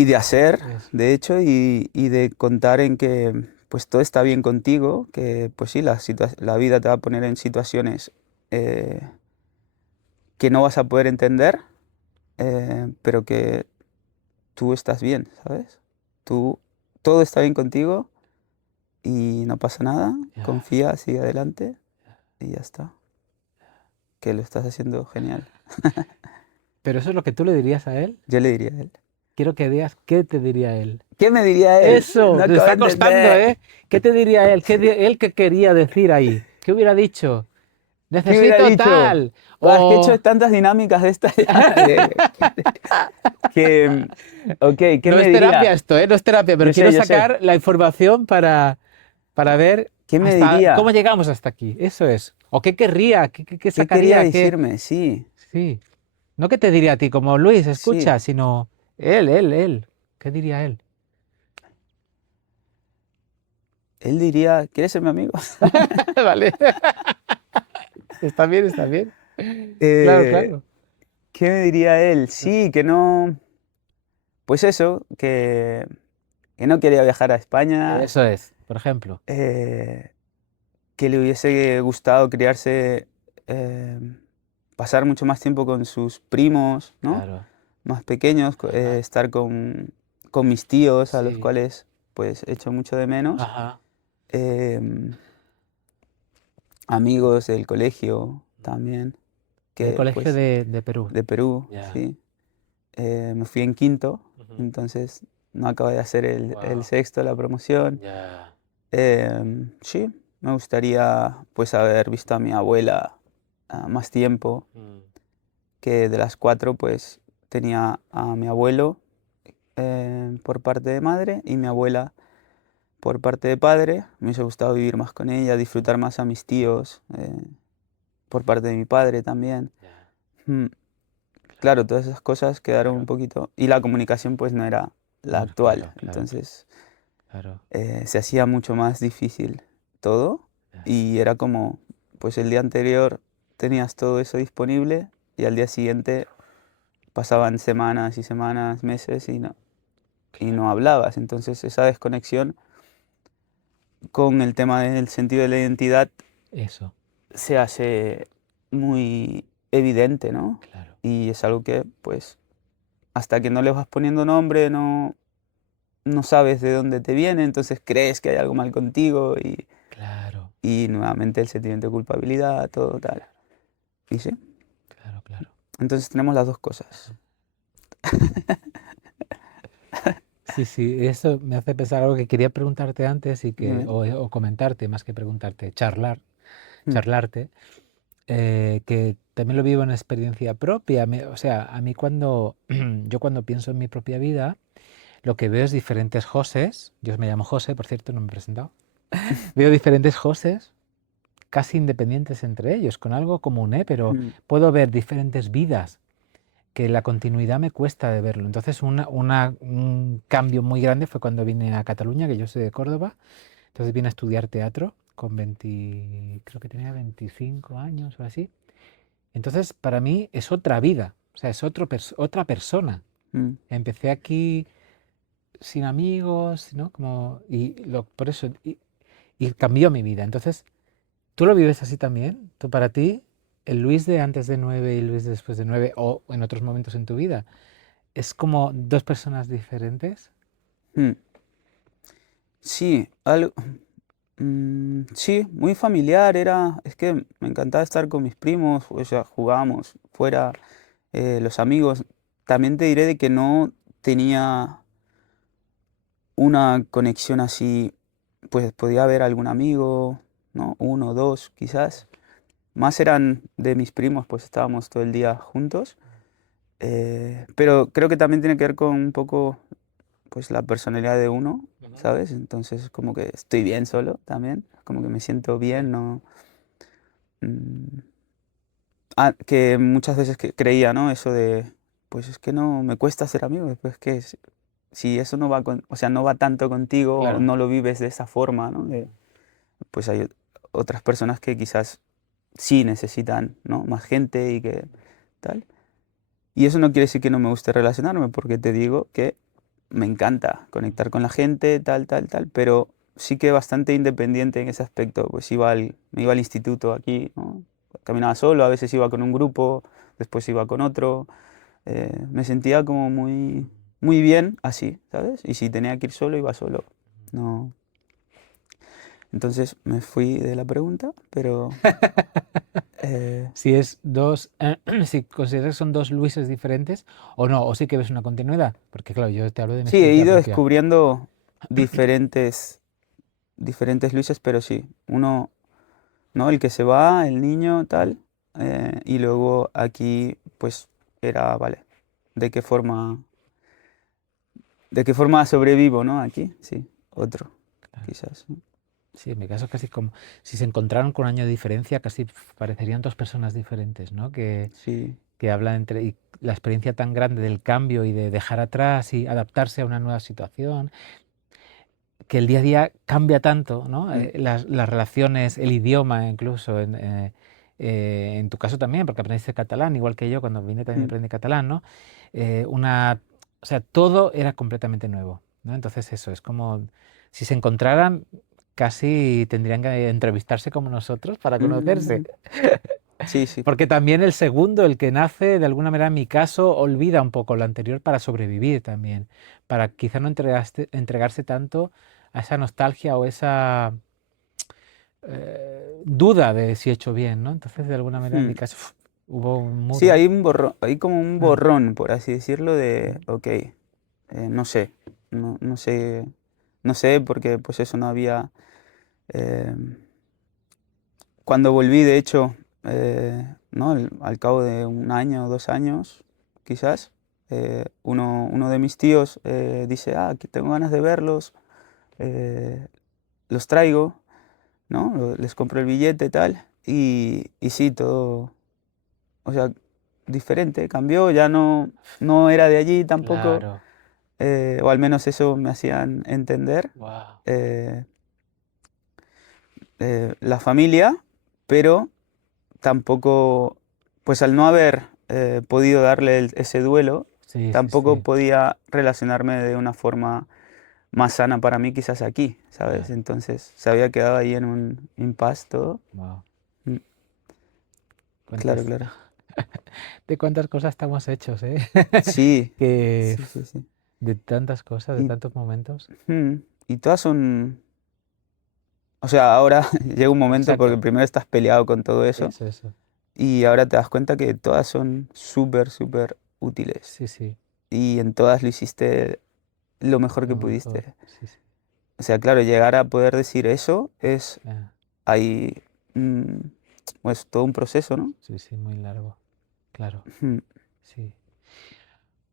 de hacer, Eso. de hecho, y de contar en que pues todo está bien contigo, que pues sí, la vida te va a poner en situaciones eh, que no vas a poder entender, pero que tú estás bien, ¿sabes? Tú, todo está bien contigo y no pasa nada, Ya. confía, sigue adelante y ya está, que lo estás haciendo genial. Pero eso es lo que tú le dirías a él. Yo le diría a él. Quiero que veas qué te diría él. ¿Qué me diría él? Eso, No te acabo de está costando, entender. ¿eh? ¿Qué te diría él? ¿Él qué quería decir ahí? ¿Qué hubiera dicho? ¿Qué hubiera Necesito dicho? tal. Buah, es que he hecho O... tantas dinámicas de estas ya, que, ok, ¿qué No me es terapia diría? esto, ¿eh? No es terapia, pero quiero Yo sé. sacar la información para ver ¿Qué me hasta cómo diría? llegamos hasta aquí. Eso es. ¿O qué querría? ¿Qué ¿Qué quería sacaría? ¿Qué? decirme? Sí, Sí. No que te diría a ti como Luis, sí. escucha, sino él. ¿Qué diría él? Él diría, ¿quieres ser mi amigo? Vale. Está bien, está bien. Claro, Eh, claro. ¿Qué me diría él? Sí, que no. Pues eso, que no quería viajar a España, Eso es, por ejemplo. eh, que le hubiese gustado criarse, eh, pasar mucho más tiempo con sus primos, ¿no? Claro. Más pequeños, Ajá. estar con mis tíos, a los Sí. cuales pues echo mucho de menos, Ajá. em, amigos del colegio también, Del que colegio pues de Perú. de Perú, Ya. sí. Me fui en quinto, Ujú. entonces no acabé de hacer el Wow. sexto, la promoción. Ya. Sí, me gustaría pues haber visto a mi abuela más tiempo, Mm. que de las cuatro pues tenía a mi abuelo por parte de madre y mi abuela por parte de padre. Me hubiese gustado vivir más con ella, disfrutar más a mis tíos por parte de mi padre también. Ya. Mm, Claro. Claro, todas esas cosas quedaron un Claro. poquito. Y la comunicación pues no era la Bueno, actual, claro, claro, entonces claro. se hacía mucho más difícil todo Ya. y era como, pues el día anterior tenías todo eso disponible y al día siguiente pasaban semanas y semanas, meses y Claro. no hablabas. Entonces esa desconexión con el tema del sentido de la identidad Eso. se hace muy evidente, ¿no? Claro. Y es algo que, pues, hasta que no le vas poniendo nombre, no sabes de dónde te viene, entonces crees que hay algo mal contigo Claro. y nuevamente el sentimiento de culpabilidad, todo tal. ¿Y sí? Claro, claro. Entonces tenemos las dos cosas. Sí, sí, eso me hace pensar algo que quería preguntarte antes Dime. o comentarte, más que preguntarte, Mm, charlarte, que también lo vivo en experiencia propia. O sea, a mí cuando yo cuando pienso en mi propia vida, lo que veo es diferentes Joses. Yo me llamo José, por cierto, no me he presentado. Veo diferentes Joses, casi independientes entre ellos, con algo común, ¿eh? Pero mm, puedo ver diferentes vidas que la continuidad me cuesta de verlo. Entonces, un cambio muy grande fue cuando vine a Cataluña, que yo soy de Córdoba. Entonces vine a estudiar teatro con 20, creo que tenía 25 años o así. Entonces, para mí es otra vida, o sea, es otra persona. mm. Empecé aquí sin amigos, ¿no? Por eso, y cambió mi vida. Entonces, ¿tú lo vives así también? ¿Tú para ti? el Luis de antes de 9 y Luis de después de 9 o en otros momentos en tu vida, ¿es como dos personas diferentes? Mm, Sí, sí, muy familiar era. Es que me encantaba estar con mis primos, o sea, jugábamos fuera, los amigos. También te diré de que no tenía una conexión así, pues podía haber algún amigo, ¿no? Uno, dos, quizás. Más eran de mis primos, pues estábamos todo el día juntos. Pero creo que también tiene que ver con un poco, pues, la personalidad de uno, Ujú. ¿sabes? Entonces, como que estoy bien solo también, como que me siento Sí. bien, ¿no? Mm, que muchas veces que creía, ¿no? Eso de, pues es que no, me cuesta ser amigo, pues que si eso no va o sea, no va tanto contigo o Claro. no lo vives de esa forma, ¿no? Pues hay otras personas que quizás sí necesitan, ¿no? Más gente y que tal. Y eso no quiere decir que no me guste relacionarme, porque te digo que me encanta conectar con la gente, tal, tal, tal, pero sí que bastante independiente en ese aspecto. Pues me iba al instituto aquí, ¿no? Caminaba solo, a veces iba con un grupo, después iba con otro. Me sentía como muy bien así, ¿sabes? Y si tenía que ir solo, iba solo. No. Entonces me fui de la pregunta, pero eh, Si es dos, si consideras que son dos Luises diferentes o no, o sí que ves una continuidad, porque claro, yo te hablo de mi sí, he experiencia ido propia. descubriendo diferentes, diferentes Luises, pero sí, uno, ¿no? El que se va, el niño, tal, y luego aquí, pues, era, vale, ¿de qué forma, de qué forma sobrevivo, ¿no? Aquí, sí, otro, Claro. quizás, ¿no? Sí, en mi caso casi como si se encontraron con un año de diferencia, casi parecerían dos personas diferentes, ¿no? Sí, Que hablan entre y la experiencia tan grande del cambio y de dejar atrás y adaptarse a una nueva situación, que el día a día cambia tanto, ¿no? mm, Las relaciones, el idioma incluso, en tu caso también, porque aprendiste catalán, igual que yo, cuando vine también mm, aprendí catalán, ¿no? Una, o sea, todo era completamente nuevo, ¿no? Entonces eso, es como si se encontraran, casi tendrían que entrevistarse como nosotros para conocerse. mm, sí, sí, Porque también el segundo, el que nace, de alguna manera en mi caso, olvida un poco lo anterior para sobrevivir también, para quizá no entregarse tanto a esa nostalgia o esa duda de si he hecho bien, ¿no? Entonces, de alguna manera en mi mm. caso hubo un Sí, muro. hay un borrón, hay como un Mm, borrón, por así decirlo, de, mm, ok, no sé, no sé, no sé, porque pues eso no había. eh, Cuando volví, de hecho, ¿no? Al cabo de un año o 2 años, quizás, uno de mis tíos dice, ah, que tengo ganas de verlos, eh, los traigo, ¿no? Les compro el billete y tal, y sí, todo, o sea, diferente, cambió, ya no era de allí tampoco, claro. o al menos eso me hacían entender. Wow. eh, la familia, pero tampoco, pues al no haber podido darle ese duelo, Sí, sí, tampoco sí. podía relacionarme de una forma más sana para mí quizás aquí, ¿sabes? Claro. Entonces se había quedado ahí en un impasse todo. Wow. Mm, Claro, Cuántas, claro. de cuántas cosas estamos hechos, ¿eh? Sí, Que sí, sí, sí. de tantas cosas, de Y, tantos momentos. y todas son, o sea, ahora llega un momento porque Exacto. primero estás peleado con todo eso Eso. y ahora te das cuenta que todas son súper, súper útiles Sí, sí. y en todas lo hiciste lo mejor que Lo mejor. pudiste. Sí, sí. O sea, claro, llegar a poder decir eso es Ah, ahí, mm, pues todo un proceso, ¿no? sí, sí, muy largo. Claro. Ujú. Sí.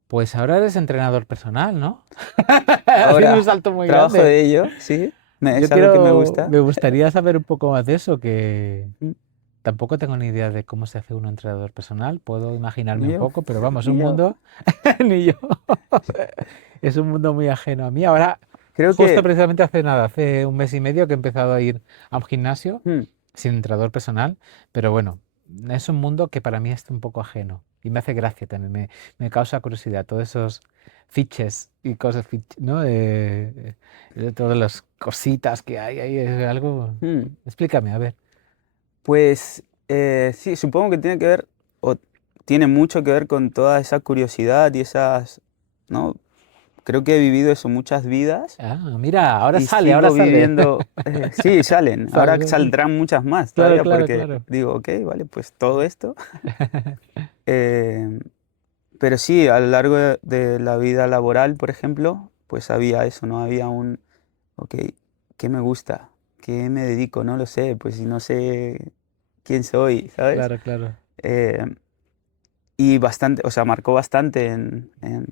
Pues ahora eres entrenador personal, ¿no? Haciendo un Ahora, salto muy trabajo grande. de ello, sí, es Yo algo que me quiero, gusta. me gustaría saber un poco más de eso, que Mm, tampoco tengo ni idea de cómo se hace un entrenador personal. Puedo imaginarme Ni un yo, poco, pero vamos, ni un yo. mundo, ni yo. Es un mundo muy ajeno a mí. Ahora, Creo justo que, precisamente hace nada, hace un mes y medio que he empezado a ir a un gimnasio mm, sin entrenador personal, pero bueno, es un mundo que para mí es un poco ajeno y me hace gracia también, me causa curiosidad, todos esos fiches y cosas, ¿no? De todas las cositas que hay ahí, es algo... mm, Explícame, a ver. pues. Sí, supongo que tiene que ver, o tiene mucho que ver con toda esa curiosidad y esas, ¿no? Creo que he vivido eso muchas vidas Ah, mira, ahora y sale, ahora sigo sale. viviendo, sí, salen, ahora Sale, sí. saldrán muchas más Claro, todavía claro, porque claro. digo, ok, vale, pues todo esto. eh, pero sí, a lo largo de la vida laboral, por ejemplo, pues había eso, ¿no? Había un, ok, ¿qué me gusta? ¿Qué me dedico? No lo sé, pues si no sé quién soy, ¿sabes? Claro, claro. Eh, y bastante, o sea, marcó bastante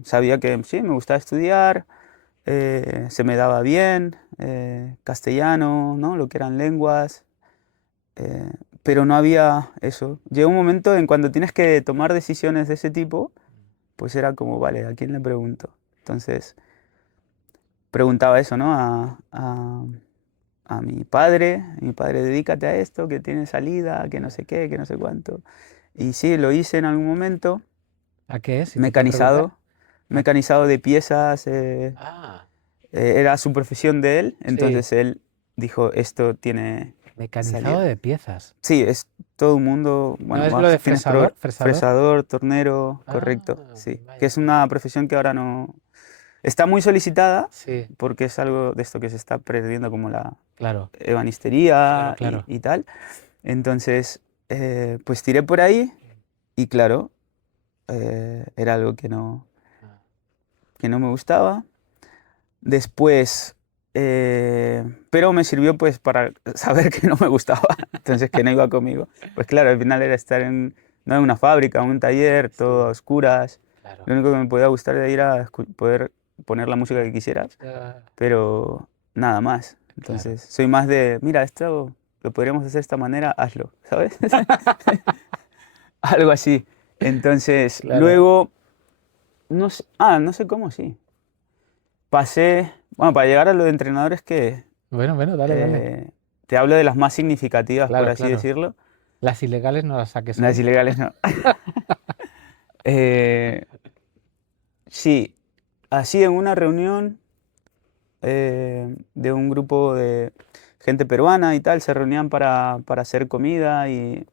sabía que sí, me gustaba estudiar, se me daba bien, castellano, ¿no? Lo que eran lenguas, eh, pero no había eso. Llegó un momento en cuando tienes que tomar decisiones de ese tipo, pues era como, vale, ¿a quién le pregunto? Entonces, preguntaba eso, ¿no? A mi padre, dedícate a esto, que tiene salida, que no sé qué, que no sé cuánto. Y sí, lo hice en algún momento, ¿A qué es? Si te puedo preguntar. mecanizado, ¿A- mecanizado de piezas, Ah, era su profesión de él, sí. entonces él dijo, esto tiene Mecanizado salida. de piezas. Sí, es todo un mundo, ¿No bueno, es lo de tienes fresador? ¿Fresador? fresador, tornero, Ah, correcto, sí, que vaya, es vaya. una profesión que ahora no está muy solicitada Sí, porque es algo de esto que se está perdiendo como la claro, claro, ebanistería claro. y tal. Entonces, pues tiré por ahí y claro, era algo Ah, que no me gustaba. Después, pero me sirvió pues para saber que no me gustaba, entonces que no iba conmigo. Pues claro, al final era estar no en una fábrica, en un taller, todo a sí, oscuras. claro. Lo único que me podía gustar de ahí era poder poner la música que quisieras, Ah, pero nada más. claro. Entonces, soy más de, mira, esto lo podríamos hacer de esta manera, hazlo, ¿sabes? Algo así. Entonces, Claro. luego, no sé, no sé cómo, sí. Pasé, bueno, para llegar a lo de entrenadores que Bueno, bueno, dale, dale. eh, te hablo de las más significativas, por Claro, así claro. decirlo. Las ilegales no las saques Las hoy. ilegales no. Eh, sí, así en una reunión de un grupo de gente peruana y tal, se reunían para hacer comida y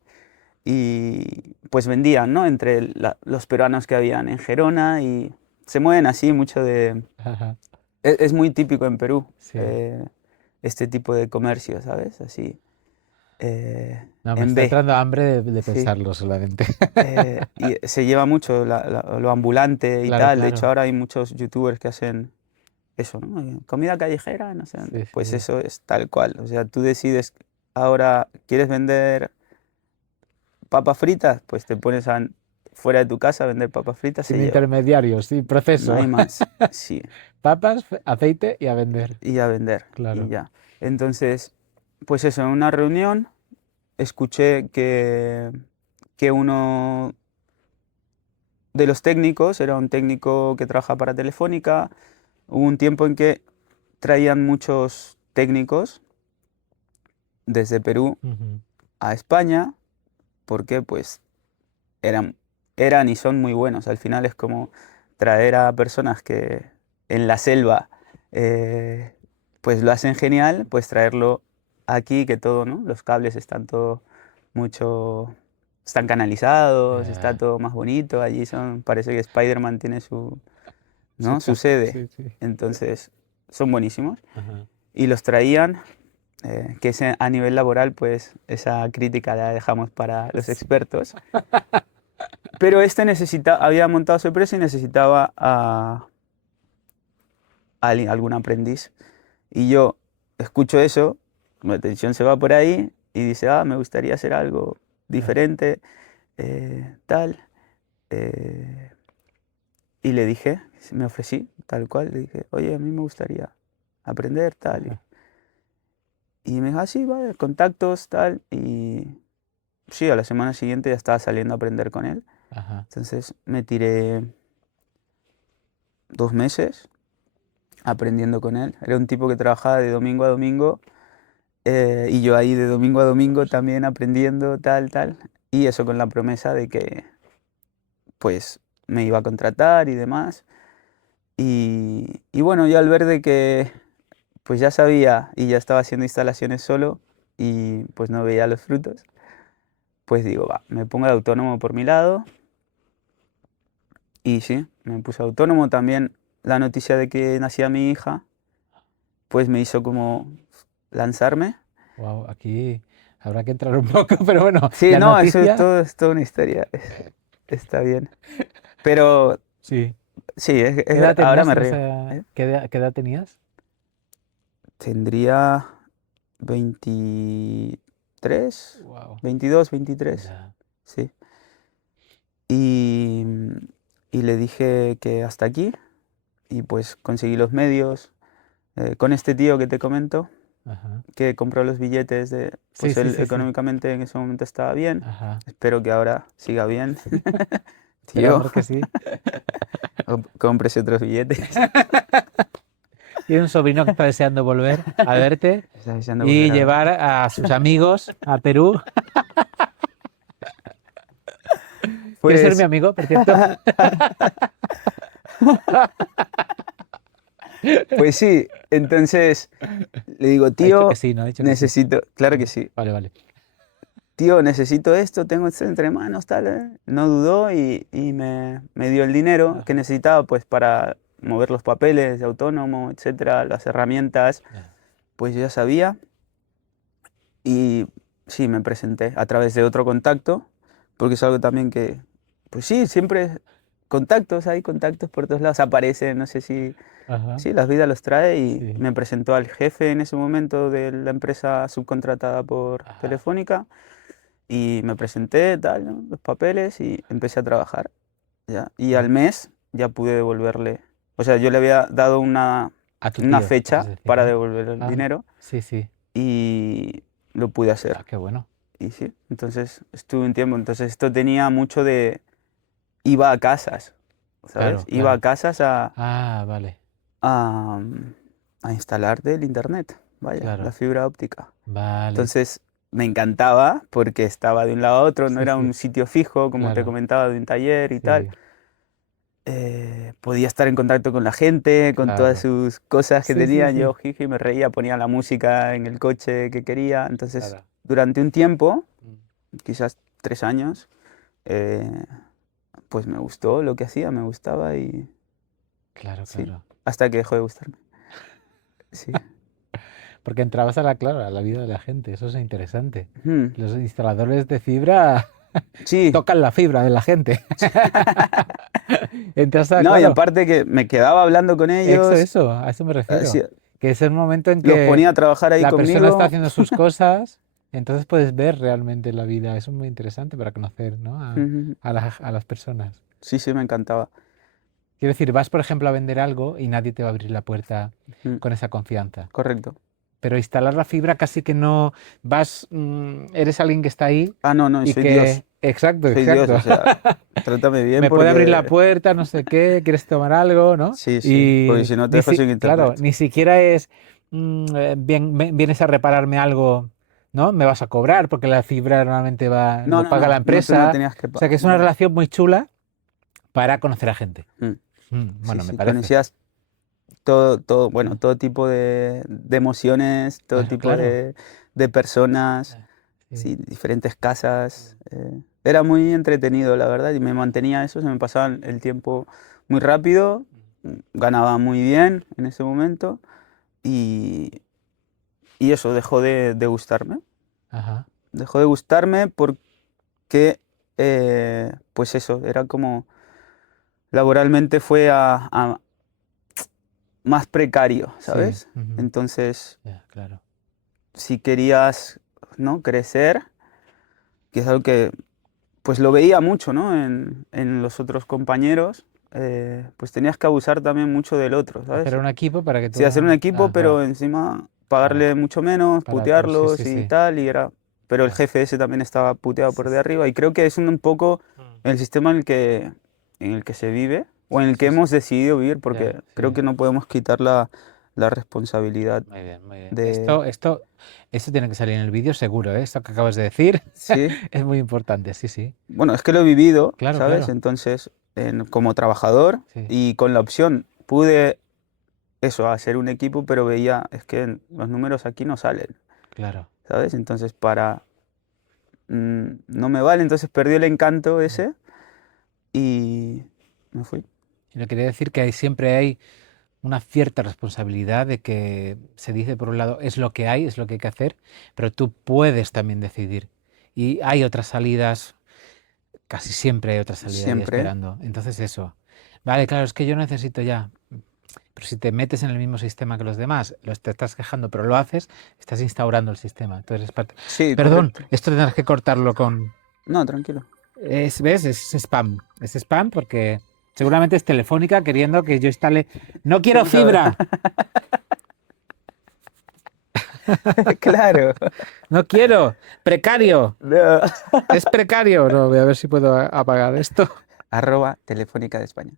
pues vendían, ¿no? Entre los peruanos que habían en Gerona y se mueven así mucho de... Ajá, Es muy típico en Perú, sí. este tipo de comercio, ¿sabes? Así, No, me en está B, entrando hambre de sí. pensarlo solamente. Y se lleva mucho lo ambulante y Claro, tal. De hecho, claro. ahora hay muchos youtubers que hacen eso, ¿no? Comida callejera, no sé dónde. Sí, sí, Pues sí. eso es tal cual. O sea, tú decides ahora, ¿quieres vender papas fritas? Pues te pones fuera de tu casa a vender papas fritas, Sin se lleva. intermediarios, sí, No proceso. hay más. Sí. Papas, aceite y a vender. Y a vender. Y Claro. ya. Entonces, pues eso, en una reunión escuché que uno de los técnicos era un técnico que trabaja para Telefónica. Hubo un tiempo en que traían muchos técnicos desde Perú Ujú. a España porque pues eran, eran y son muy buenos. Al final es como traer a personas que en la selva eh, pues lo hacen genial, pues traerlo aquí que todo, ¿no? Los cables están todo mucho, están canalizados, está Ya. todo más bonito. Allí parece que Spider-Man tiene Su ¿no? Su casa, sede. sí, sí. Entonces, son buenísimos. Ajá. Y los traían, que a nivel laboral, pues esa crítica la dejamos para los Sí. expertos. Pero este había montado su empresa y necesitaba a algún aprendiz. Y yo escucho eso, mi atención se va por ahí y dice, me gustaría hacer algo Ah, diferente, tal. eh, y le dije, me ofrecí, tal cual, le dije, oye, a mí me gustaría aprender, tal. ajá, Y me dijo, sí, vale, contactos, tal. Y sí, a la semana siguiente ya estaba saliendo a aprender con él. ajá. Entonces me tiré 2 meses aprendiendo con él. Era un tipo que trabajaba de domingo a domingo y yo ahí de domingo a domingo también aprendiendo, tal, tal. Y eso con la promesa de que pues me iba a contratar y demás. Y bueno, yo al ver de que pues ya sabía y ya estaba haciendo instalaciones solo y pues no veía los frutos, pues digo, va, me pongo de autónomo por mi lado. Y sí, me puse autónomo. También la noticia de que nacía mi hija, pues me hizo como lanzarme. Wow, aquí habrá que entrar un poco, pero bueno, Sí, la no, eso noticia, es toda una historia. Está bien. Pero sí. sí, ¿Qué edad ahora tenías me en río. esa... ¿Eh? qué edad tenías? Tendría 23, Wow, 22, 23. ya. Sí. Y, y le dije que hasta aquí. Y pues conseguí los medios con este tío que te comento, Ajá. que compró los billetes de, Sí, pues sí, él sí, sí. económicamente en ese momento estaba bien. Ajá. Espero que ahora siga bien. Tío, Esperamos que sí. cómprese otros billetes. Tiene un sobrino que está deseando volver a verte Está deseando y volver a ver. llevar a sus amigos a Perú. ¿Quieres ser mi Pues, amigo, por cierto? pues sí, entonces le digo, Ha dicho que tío, sí, ¿no? Ha dicho que sí. necesito, claro que Vale, sí, vale, vale. tío, necesito esto, tengo esto entre manos, tal. No dudó y me dio el dinero que Ajá. necesitaba pues para mover los papeles de autónomo, etcétera, las herramientas, Ya. pues yo ya sabía y sí, me presenté a través de otro contacto, porque es algo también que, pues sí, siempre contactos, hay contactos por todos lados, aparecen, no sé si, Ajá. sí, la vida los trae y Sí. me presentó al jefe en ese momento de la empresa subcontratada por Ajá. Telefónica. Y me presenté, tal, ¿no? Los papeles y empecé a trabajar, ¿ya? Y al Ujú. mes ya pude devolverle. O sea, yo le había dado A tu una tío, quieres fecha decir, para ¿no? devolver el Ah, dinero sí, sí. y lo pude hacer. Ah, qué bueno. Y sí, entonces estuve un tiempo. Entonces esto tenía mucho de... Iba a casas, ¿sabes? Claro, Iba a claro. casas Ah, vale. a, a instalarte el internet, vaya, la Claro. fibra óptica. Vale. Entonces me encantaba porque estaba de un lado a otro, no Sí, era sí. un sitio fijo, como te Claro. comentaba, de un taller y tal. Sí. Podía estar en contacto con la gente, con todas Claro. sus cosas que Sí, sí, tenía. sí. Yo jiji, me reía, ponía la música en el coche que quería. Entonces, Claro. durante un tiempo, Mm. quizás 3 años, eh, pues me gustó lo que hacía, me gustaba y Claro, sí, claro. hasta que dejó de gustarme. Sí. Porque entrabas a claro, a la vida de la gente, eso es interesante. Ujú. Los instaladores de fibra Sí. tocan la fibra de la gente. Entras No, y claro, aparte que me quedaba hablando con ellos, a eso me refiero. así- Que es el momento en los que ponía a trabajar ahí la persona está conmigo. haciendo sus cosas, entonces puedes ver realmente la vida. Eso es muy interesante para conocer, ¿no? Ujú. A las personas. Sí, sí, me encantaba. Quiero decir, vas, por ejemplo, a vender algo y nadie te va a abrir la puerta Ujú. con esa confianza. Correcto. Pero instalar la fibra casi que no vas, eres alguien que está ahí Ah, no, no, y soy Dios. que, exacto, Soy Dios, exacto. o sea, trátame bien Me puede abrir la porque... puerta, no sé qué, quieres tomar algo, ¿no? Sí, sí, porque Y si no te dejo sin claro, internet. ni siquiera es, vienes a repararme algo, ¿no? Me vas a cobrar porque la fibra normalmente va, No, lo no, paga la no, no, tú no empresa. tenías que O sea que es una nada. relación muy chula para conocer a gente. Mm. Sí, Bueno, me sí, parece. conocías todo, bueno, Sí. todo tipo de emociones, todo Claro, tipo claro. de personas, Sí. sí, diferentes casas. Era muy entretenido, la verdad, y me mantenía eso, se me pasaba el tiempo muy rápido, ganaba muy bien en ese momento y, y eso dejó de gustarme. Ajá. Dejó de gustarme porque, pues eso, era como, laboralmente fue a más precario, Sí. ¿sabes? Ujú. Entonces, Ya, claro. si querías, ¿no? Crecer, que es algo que, pues lo veía mucho, ¿no? En los otros compañeros, pues tenías que abusar también mucho del otro, Hacer ¿sabes? un equipo para que Sí, hacer un todo... equipo, Ah, claro, pero encima claro. pagarle mucho menos, Para todos, sí, putearlos sí, y sí. tal, y era... Pero el Claro. jefe ese también estaba puteado Sí, por de sí. arriba, y creo que es un poco Mm. el sistema en el que se vive, o en Sí, el que sí, sí. hemos decidido vivir, Ya, porque creo sí. que no podemos quitar la responsabilidad Muy bien, muy bien. de... Esto tiene que salir en el vídeo seguro, ¿eh? Esto que acabas de decir Sí, es muy importante, sí, sí. bueno, es que lo he vivido, Claro, ¿sabes? claro. Entonces, como trabajador Sí, y con la opción pude eso, hacer un equipo, pero veía, es que los números aquí no salen, claro. ¿sabes? Entonces, para no me vale, entonces perdió el encanto ese y me fui. Y lo quería decir que siempre hay una cierta responsabilidad de que se dice por un lado es lo que hay, es lo que hay que hacer, pero tú puedes también decidir. Y hay otras salidas, casi siempre hay otra salida ahí Siempre. esperando. Entonces eso. Vale, claro, es que yo necesito ya. Pero si te metes en el mismo sistema que los demás, te estás quejando, pero lo haces, estás instaurando el sistema. Tú eres parte. Sí, Perdón, correcto. esto tendrás que cortarlo con. No, tranquilo. ¿Ves? Es spam. Es spam porque seguramente es Telefónica queriendo que yo instale. ¡No quiero fibra! Claro. ¡No quiero! ¡Precario! No. ¿Es precario? No, voy a ver si puedo apagar esto. @Telefónica de España.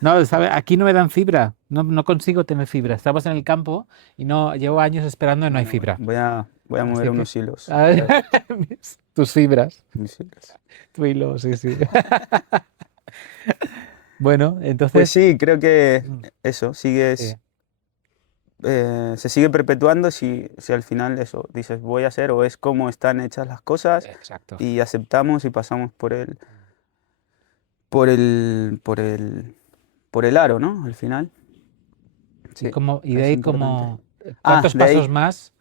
No, ¿sabe? Aquí no me dan fibra. No, no consigo tener fibra. Estamos en el campo y no llevo años esperando y no hay Bueno, fibra. voy a Así mover que. unos hilos. A ver, tus fibras. Mis hilos. Tu hilo, sí, sí. Bueno, Pues entonces. sí, creo que Mm, eso, sí, se sigue perpetuando si al final eso dices voy a hacer o es como están hechas las cosas exacto. y aceptamos y pasamos por el aro, ¿no? Al final. Sí, Y de es ahí importante. ¿cuántos De pasos ahí, más?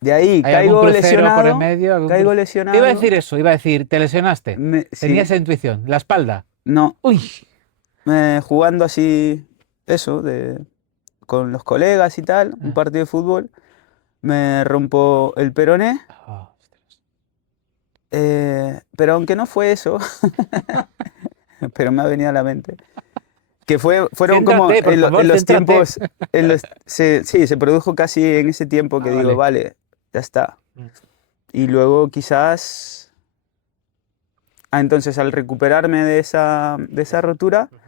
de ahí ¿Hay algún caigo crucero por el lesionado, medio? caigo Te iba a lesionado. decir eso, iba a decir, ¿te lesionaste? Tenías Sí, esa intuición, la espalda. no, Uy. jugando así, eso, con los colegas y tal, un Ah, partido de fútbol, me rompo el peroné, ostras. pero aunque no fue eso, pero me ha venido a la mente, que fueron como Céntrate, por favor, en los céntrate. tiempos, sí, se produjo casi en ese tiempo que digo, Vale. vale, ya está. Mm. Y luego quizás, entonces al recuperarme de esa rotura, Ujú.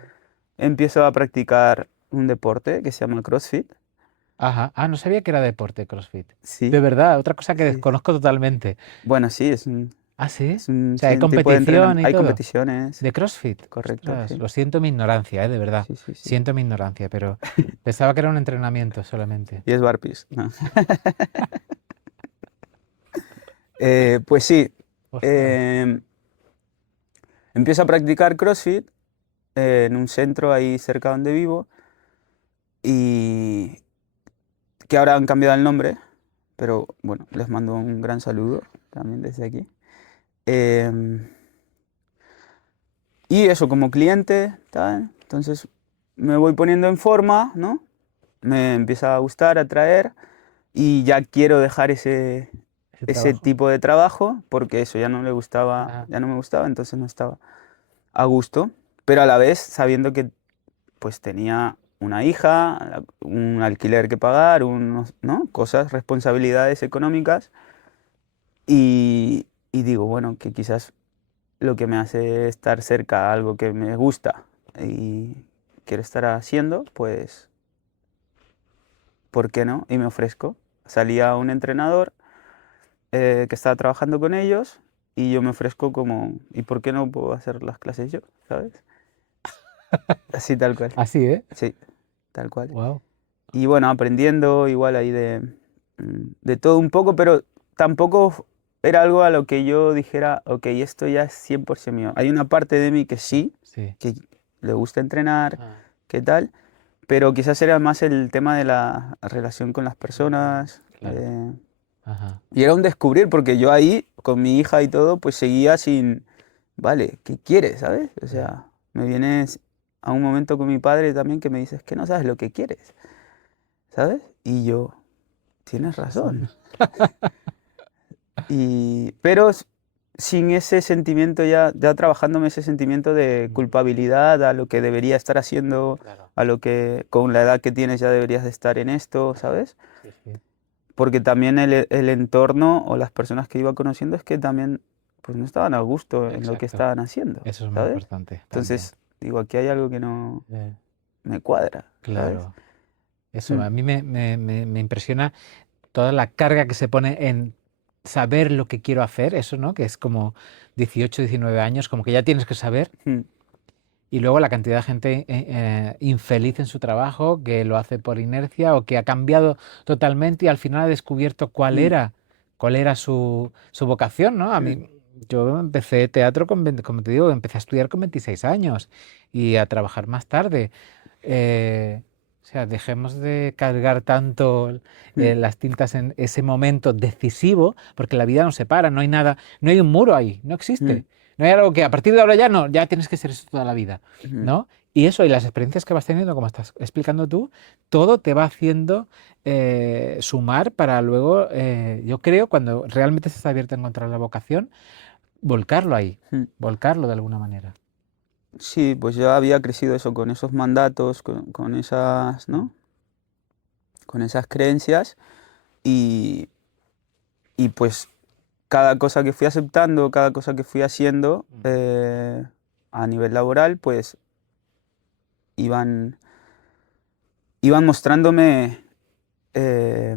empiezo a practicar un deporte que se llama CrossFit. Ajá. Ah, no sabía que era deporte, CrossFit. De Sí, verdad, otra cosa que sí. desconozco totalmente. Bueno, sí, es un, Ah, sí. es un O sea, hay tipo de competición entrenamiento. y Hay todo. competiciones, De CrossFit. correcto, Ostras, sí. lo siento mi ignorancia, de verdad. Sí, sí, sí. Siento mi ignorancia, pero pensaba que era un entrenamiento solamente. Y es burpees, ¿no? Pues sí, Ostras. em, empiezo a practicar CrossFit en un centro ahí cerca donde vivo y que ahora han cambiado el nombre, pero bueno, les mando un gran saludo también desde aquí. Em, y eso, como cliente, tal, entonces me voy poniendo en forma, ¿no? Me empieza a gustar, a atraer y ya quiero dejar ese, ¿Ese ese trabajo? tipo de trabajo porque eso ya no le gustaba, Ah, ya no me gustaba, entonces no estaba a gusto, pero a la vez sabiendo que pues tenía una hija, un alquiler que pagar, ¿no? Cosas, responsabilidades económicas y digo, bueno, que quizás lo que me hace estar cerca a algo que me gusta y quiero estar haciendo, pues, ¿por qué no? Y me ofrezco. Salía un entrenador que estaba trabajando con ellos y yo me ofrezco como, ¿y por qué no puedo hacer las clases yo? ¿Sabes? Así tal cual. así, ¿eh? Sí, tal cual. Wow. Y bueno, aprendiendo igual ahí de todo un poco, pero tampoco era algo a lo que yo dijera, ok, esto ya es 100% mío. Hay una parte de mí que sí, Sí. que le gusta entrenar, Ah, qué tal, pero quizás era más el tema de la relación con las personas. claro. Ajá. Y era un descubrir, porque yo ahí, con mi hija y todo, pues seguía sin, vale, ¿qué quieres, sabes? O Ya. sea, me vienes a un momento con mi padre también que me dices que no sabes lo que quieres, ¿sabes? Y yo, tienes Tienes razón. razón. Pero sin ese sentimiento ya trabajándome ese sentimiento de Mm, culpabilidad a lo que debería estar haciendo, claro. a lo que con la edad que tienes ya deberías de estar en esto, ¿sabes? Sí, sí. Porque también el entorno o las personas que iba conociendo es que también pues no estaban a gusto en lo que Exacto. estaban haciendo, Eso es muy ¿sabes? importante también. Entonces, digo, aquí hay algo que no Eh, me cuadra, ¿sabes? claro. Eso, Mm, a mí me impresiona toda la carga que se pone en saber lo que quiero hacer, eso, ¿no? Que es como 18, 19 años, como que ya tienes que saber. mm, Y luego la cantidad de gente infeliz en su trabajo, que lo hace por inercia o que ha cambiado totalmente y al final ha descubierto cuál mm, era cuál era su vocación, ¿no? A mm, mí, yo empecé teatro como te digo, empecé a estudiar con 26 años y a trabajar más tarde. O sea, dejemos de cargar tanto mm, las tintas en ese momento decisivo, porque la vida no se para, no hay nada, no hay un muro ahí, no mm, existe. No hay algo que a partir de ahora ya no, ya tienes que ser eso toda la vida, mm. ¿no? Y eso y las experiencias que vas teniendo, como estás explicando tú, todo te va haciendo sumar para luego, yo creo, cuando realmente estás abierto a encontrar la vocación, volcarlo ahí, Mm. volcarlo de alguna manera. Sí, pues yo había crecido eso con esos mandatos, con esas, ¿no? Con esas creencias y, y pues cada cosa que fui aceptando, cada cosa que fui haciendo a nivel laboral, pues iban, iban mostrándome eh,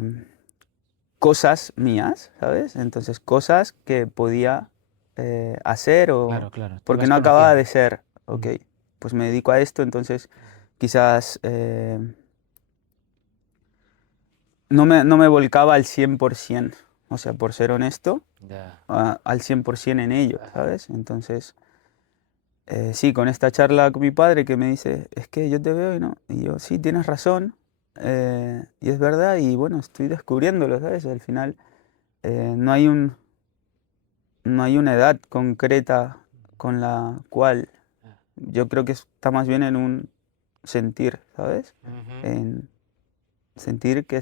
cosas mías, ¿sabes? Entonces cosas que podía hacer o Claro, claro, te porque ibas no acababa de conociendo. ser, ok, Mm, pues me dedico a esto, entonces quizás no me volcaba al 100%, o sea, por ser honesto, ya. al 100% en ello, Ajá. ¿sabes? Entonces, sí, con esta charla con mi padre que me dice, es que yo te veo y no, y yo, sí, tienes razón, y es verdad, y bueno, estoy descubriéndolo, ¿sabes? Al final no hay no hay una edad concreta con la cual Ah, yo creo que está más bien en un sentir, ¿sabes? ujú. En sentir que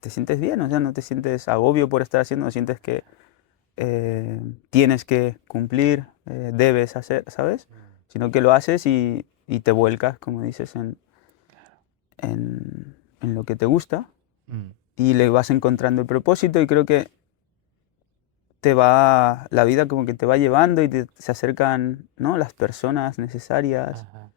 te sientes bien, o sea, no te sientes agobio por estar haciendo, no sientes que tienes que cumplir, debes hacer, ¿sabes? Sino que lo haces y te vuelcas, como dices, en lo que te gusta Mm, y le vas encontrando el propósito y creo que la vida como que te va llevando y se acercan, ¿no? Las personas necesarias ajá,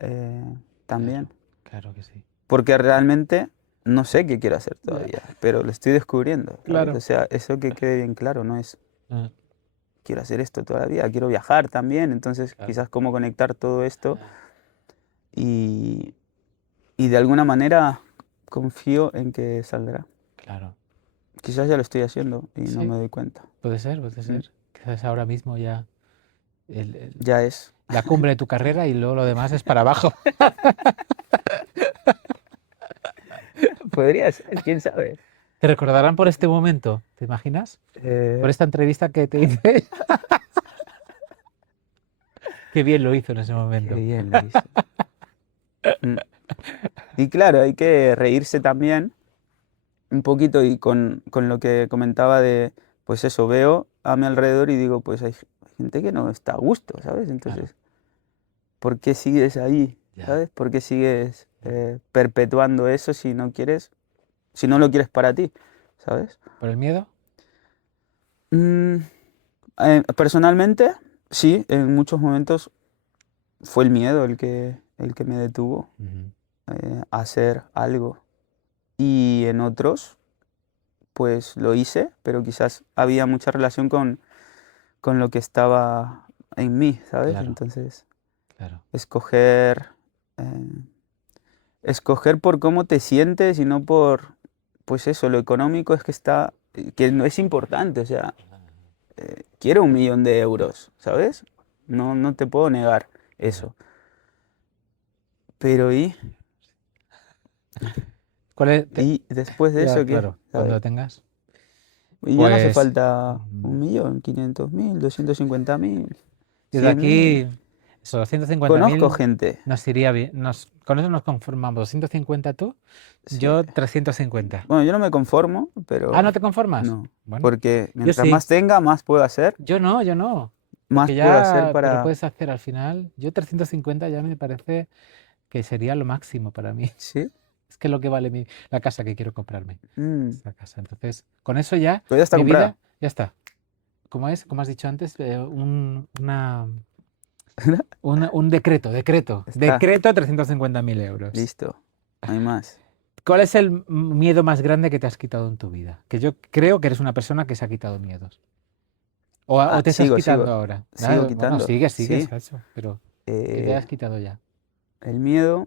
eh, claro, también. claro que sí. Porque realmente no sé qué quiero hacer Ya. todavía, pero lo estoy descubriendo, ¿sabes? O Claro. sea, eso que quede bien claro, no es Ah, quiero hacer esto todavía, quiero viajar también, entonces claro. quizás cómo conectar todo esto Ah, y, y de alguna manera confío en que saldrá. claro. Quizás ya lo estoy haciendo y no Sí, me doy cuenta. puede ser, puede Mm, ser. Quizás ahora mismo ya Ya es. la cumbre de tu carrera y luego lo demás es para abajo. Podría ser, quién sabe. Te recordarán por este momento, ¿te imaginas? Por Eh, esta entrevista que te hice. Qué bien lo hizo en ese qué momento. bien lo hice. Mm. Y claro, hay que reírse también un poquito y con lo que comentaba de, pues eso, veo a mi alrededor y digo, pues hay gente que no está a gusto, ¿sabes? Claro, Entonces, ¿por qué sigues ahí? ya. ¿Sabes? ¿Por qué sigues Mm. perpetuando eso si no quieres, si no lo quieres para ti? ¿Sabes? ¿Por el miedo? Mm, personalmente, sí, en muchos momentos fue el miedo el que me detuvo Ujú. a hacer algo. Y en otros, pues lo hice, pero quizás había mucha relación con lo que estaba en mí, ¿sabes? Claro, Entonces, claro. escoger, eh, escoger por cómo te sientes y no por, pues eso, lo económico es que no es importante, o sea, quiero 1 millón de euros, ¿sabes? No te puedo negar Ya. eso. Pero ¿Cuál es? y después de Ya, eso, ¿qué? claro, cuando ¿Sabes? lo tengas. Y ya no hace Pues falta mm, 1 millón, 500.000, 250.000, desde 100.000. aquí, esos doscientos cincuenta Conozco mil gente. nos iría bien. Con eso nos conformamos. 250 tú, Sí. yo 350. Bueno, yo no me conformo, Ah, ¿no pero te conformas? no. Bueno, Porque yo mientras sí. más tenga, más puedo hacer. Yo no, yo no. Más Porque puedo hacer ya te lo para... puedes hacer al final. Yo 350 ya me parece que sería lo máximo para mí. Sí. Es que es lo que vale la casa que quiero comprarme. Mm. Esta casa. Entonces, con eso ya, Pero ya está mi comprada. vida ya está. Como es, como has dicho antes, un decreto, Está decreto 350.000 euros. listo. No hay más. ¿Cuál es el miedo más grande que te has quitado en tu vida? Que yo creo que eres una persona que se ha quitado miedos. O Ah, te estás sigo, quitando sigo. ahora. Sigo Bueno, quitando. sigues, Sí. eso, pero que te Eh, hayas quitado ya. el miedo...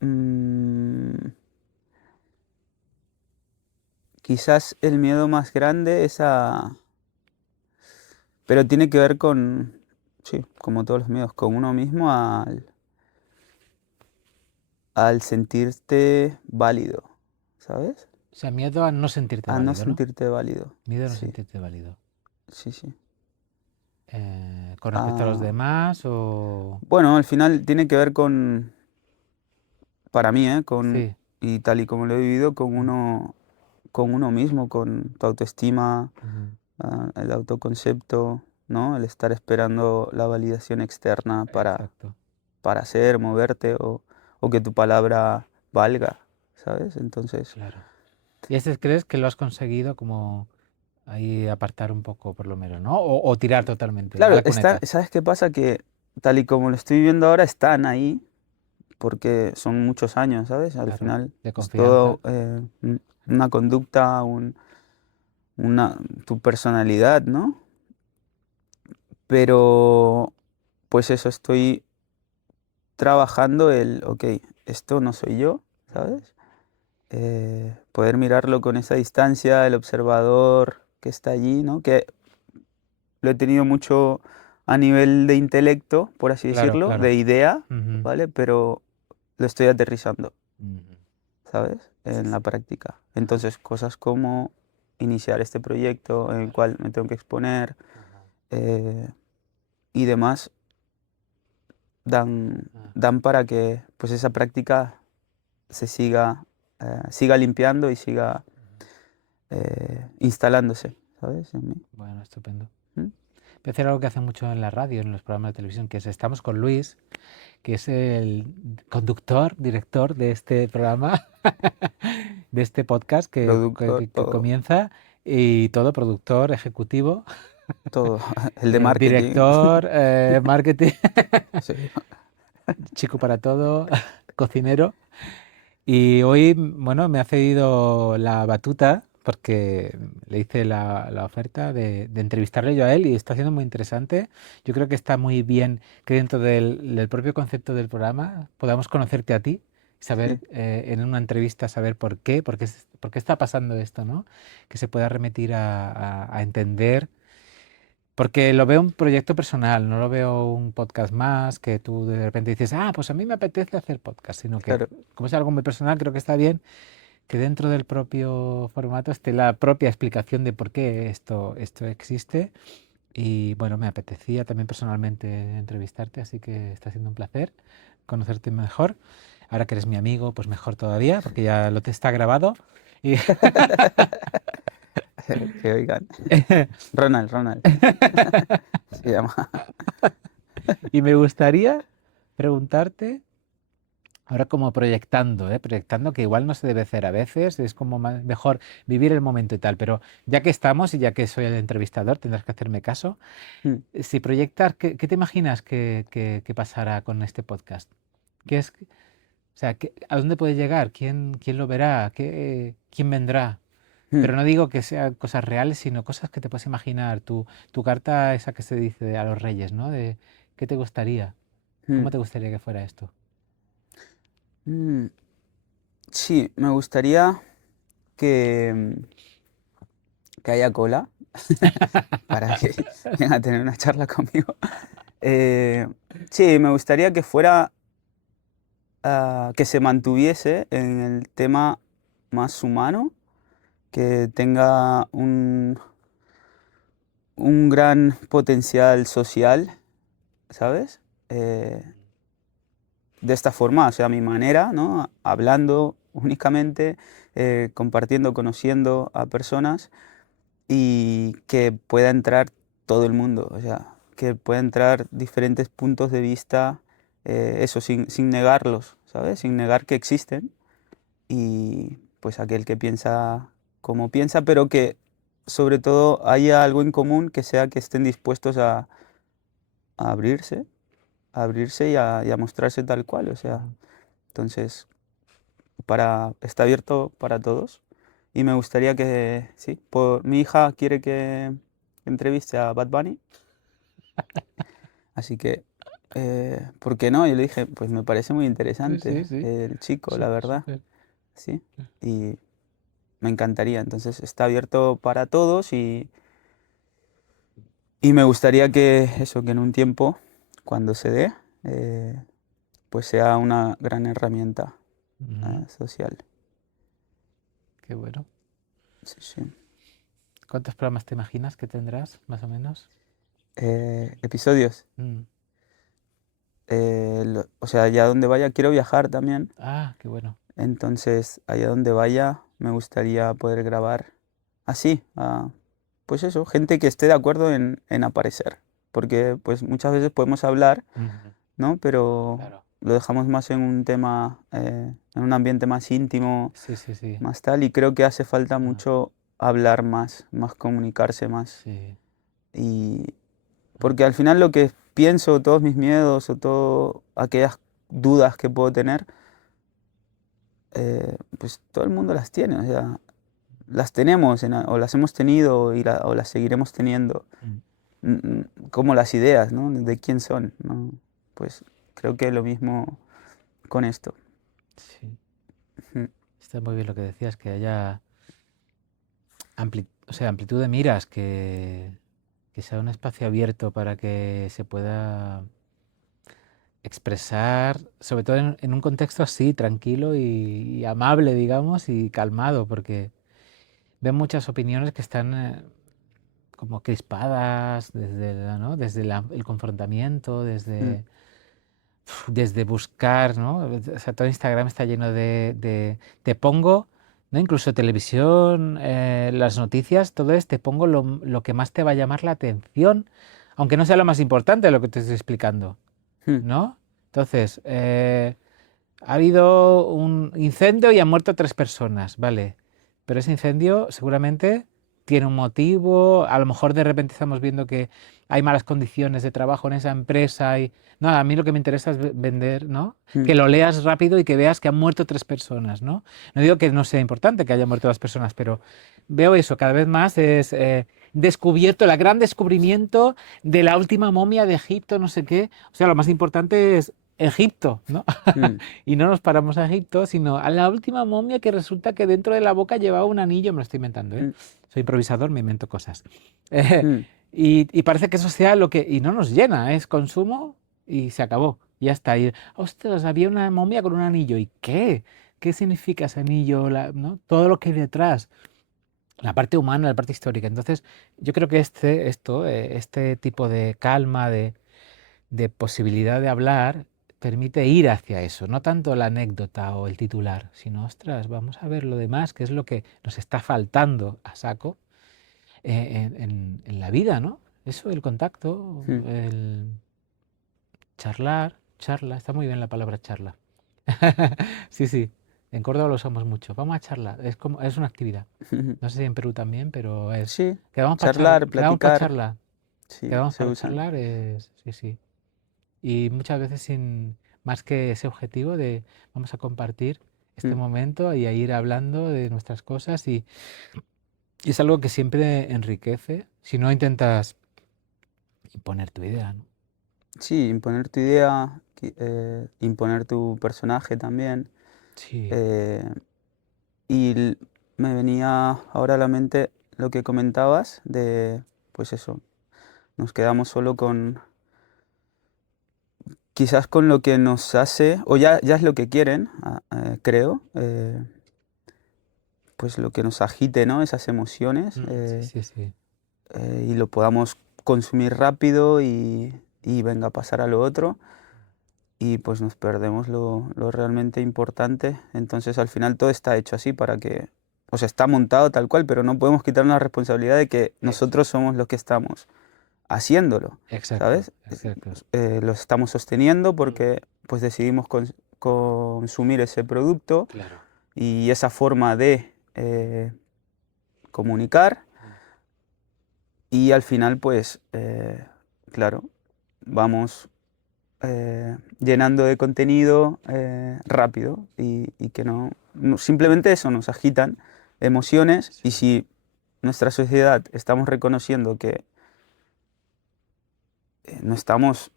mm, quizás el miedo más grande es a... Pero tiene que ver con, sí, como todos los miedos, con uno mismo al sentirte válido, ¿sabes? O sea, miedo a no sentirte A no válido, ¿no? sentirte válido. Miedo a no Sí, sentirte válido. sí, sí. ¿Con respecto a los Ah, demás o...? bueno, al final tiene que ver con, para mí, Sí. y tal y como lo he vivido, Mm, con uno mismo, con tu autoestima, ujú, el autoconcepto, ¿no? El estar esperando la validación externa exacto, para hacer, moverte o que tu palabra valga, ¿sabes? Entonces, claro. ¿Y ese crees que lo has conseguido como ahí apartar un poco por lo menos, ¿no? O tirar totalmente a claro, la cuneta. ¿sabes qué pasa? Que tal y como lo estoy viviendo ahora, están ahí porque son muchos años, ¿sabes? Al Claro, final de es confianza. todo una conducta, tu personalidad, ¿no? Pero, pues eso, estoy trabajando ok, esto no soy yo, ¿sabes? Poder mirarlo con esa distancia, el observador que está allí, ¿no? Que lo he tenido mucho a nivel de intelecto, por así Claro, decirlo, claro. de idea, Ujú, ¿vale? Pero lo estoy aterrizando, ujú. ¿sabes? Sí, En la sí. práctica. Ajá, Entonces, cosas como iniciar este proyecto en el claro. cual me tengo que exponer Ajá, eh, y demás, ajá. dan para que pues esa práctica se siga limpiando y siga instalándose, ¿sabes? En mí. Bueno, estupendo. ¿Mm? Voy a hacer algo que hace mucho en la radio, en los programas de televisión, que es estamos con Luis, que es el conductor, director de este programa, de este podcast Productor, que comienza, y todo productor, ejecutivo, todo, el de marketing, director, marketing, sí. chico para todo, cocinero. Y hoy, bueno, me ha cedido la batuta porque le hice la oferta de entrevistarle yo a él y está siendo muy interesante. Yo creo que está muy bien que dentro del propio concepto del programa podamos conocerte a ti, saber Sí. en una entrevista saber por qué está pasando esto, ¿no? Que se pueda remitir a entender porque lo veo un proyecto personal, no lo veo un podcast más que tú de repente dices, ah, pues a mí me apetece hacer podcast, sino que Claro. como es algo muy personal, creo que está bien que dentro del propio formato esté la propia explicación de por qué esto existe. Y bueno, me apetecía también personalmente entrevistarte, así que está siendo un placer conocerte mejor. Ahora que eres mi amigo, pues mejor todavía, porque ya lo te está grabado. Y, Que oigan. Ronald, se llama. y me gustaría preguntarte ahora como proyectando, ¿eh? Proyectando que igual no se debe hacer a veces, es como mejor vivir el momento y tal, pero ya que estamos y ya que soy el entrevistador, tendrás que hacerme caso. Mm, Si proyectas, ¿qué te imaginas que pasará con este podcast? ¿Qué es, o sea, a dónde puede llegar? ¿Quién lo verá? ¿Quién vendrá? mm, Pero no digo que sean cosas reales, sino cosas que te puedes imaginar. Tu carta esa que se dice a los reyes, ¿no? De ¿qué te gustaría? ¿Cómo mm, te gustaría que fuera esto? mm. Sí, me gustaría que haya cola para que vengan a tener una charla conmigo. Eh, sí, me gustaría que fuera, que se mantuviese en el tema más humano, que tenga un gran potencial social, ¿sabes? De esta forma, o sea, a mi manera, ¿no? Hablando únicamente, compartiendo, conociendo a personas y que pueda entrar todo el mundo, o sea, que pueda entrar diferentes puntos de vista, eso, sin negarlos, ¿sabes? Sin negar que existen y pues aquel que piensa como piensa, pero que sobre todo haya algo en común que sea que estén dispuestos a abrirse, y a mostrarse tal cual, o sea, Ujú. entonces está abierto para todos y me gustaría que, sí, mi hija quiere que entreviste a Bad Bunny, así que, ¿por qué no? Yo le dije, pues me parece muy Sí, interesante sí, sí. el chico, la verdad, Súper. sí, y, me encantaría. Entonces está abierto para todos y me gustaría que eso, que en un tiempo, cuando se dé, eh, pues sea una gran herramienta Ujú. social. Qué bueno. Sí, sí. ¿Cuántos programas te imaginas que tendrás, más o menos? Episodios. Mm. O sea, allá donde vaya, quiero viajar también. Ah, qué bueno. Entonces, allá donde vaya, me gustaría poder grabar así, pues eso, gente que esté de acuerdo en aparecer. Porque pues muchas veces podemos hablar, Ujú. ¿no? Pero Claro. lo dejamos más en un tema, en un ambiente más íntimo, Sí, sí, sí. más tal. Y creo que hace falta Ah, mucho hablar más, más comunicarse más. sí. Y Mm. porque al final lo que pienso, todos mis miedos o todas aquellas dudas que puedo tener, pues todo el mundo las tiene, o sea, las tenemos o las hemos tenido o las seguiremos teniendo, Mm. como las ideas, ¿no? De quién son, ¿no? Pues creo que lo mismo con esto. Sí. Ujú. Está muy bien lo que decías, que haya o sea, amplitud de miras, que sea un espacio abierto para que se pueda expresar, sobre todo en un contexto así, tranquilo y amable, digamos, y calmado, porque veo muchas opiniones que están como crispadas ¿no? Desde el confrontamiento, Mm, desde buscar, ¿no? O sea, todo Instagram está lleno te pongo, ¿no? Incluso televisión, las noticias, todo es, te pongo lo que más te va a llamar la atención, aunque no sea lo más importante de lo que te estoy explicando, mm, ¿no? Entonces, ha habido un incendio y han muerto 3 personas, ¿vale? Pero ese incendio seguramente tiene un motivo, a lo mejor de repente estamos viendo que hay malas condiciones de trabajo en esa empresa y... No, a mí lo que me interesa es vender, ¿no? mm, Que lo leas rápido y que veas que han muerto 3 personas, ¿no? No digo que no sea importante que hayan muerto las personas, pero veo eso, cada vez más es descubierto, el gran descubrimiento de la última momia de Egipto, no sé qué. O sea, lo más importante es Egipto, ¿no? mm, Y no nos paramos a Egipto, sino a la última momia que resulta que dentro de la boca llevaba un anillo, me lo estoy inventando, ¿eh? mm, Soy improvisador, me invento cosas. Eh, mm, y parece que eso sea lo que... Y no nos llena, es consumo y se acabó. Ya está. Y, ostras, había una momia con un anillo. ¿Y qué? ¿Qué significa ese anillo? ¿No? Todo lo que hay detrás. La parte humana, la parte histórica. Entonces, yo creo que este tipo de calma, de posibilidad de hablar permite ir hacia eso, no tanto la anécdota o el titular, sino, ostras, vamos a ver lo demás, que es lo que nos está faltando a saco en la vida, ¿no? Eso, el contacto, mm. el charla, está muy bien la palabra charla. Sí, sí, en Córdoba lo usamos mucho. Vamos a charlar, es una actividad. No sé si en Perú también, pero es, Sí, charlar, quedamos para platicar, charlar, sí, quedamos se para usan. charlar, sí, sí. Y muchas veces sin más que ese objetivo de vamos a compartir este Mm, momento y a ir hablando de nuestras cosas y es algo que siempre enriquece si no intentas imponer tu idea, ¿no? sí, imponer tu idea, imponer tu personaje también. Sí. eh, Y me venía ahora a la mente lo que comentabas de, pues eso, nos quedamos solo con, quizás con lo que nos hace, o ya es lo que quieren, creo, pues lo que nos agite, ¿no? Esas emociones, Sí, sí, sí. y lo podamos consumir rápido y venga a pasar a lo otro. Y pues nos perdemos lo realmente importante. Entonces al final todo está hecho así para que, o sea, está montado tal cual, pero no podemos quitarnos la responsabilidad de que nosotros Exacto, somos los que estamos haciéndolo, exacto, ¿sabes? exacto. Lo estamos sosteniendo Mm. porque pues decidimos consumir ese producto Claro. y esa forma de comunicar Mm. y al final pues, claro, vamos llenando de contenido rápido y que simplemente eso, nos agitan emociones y Sí, si nuestra sociedad estamos reconociendo que no estamos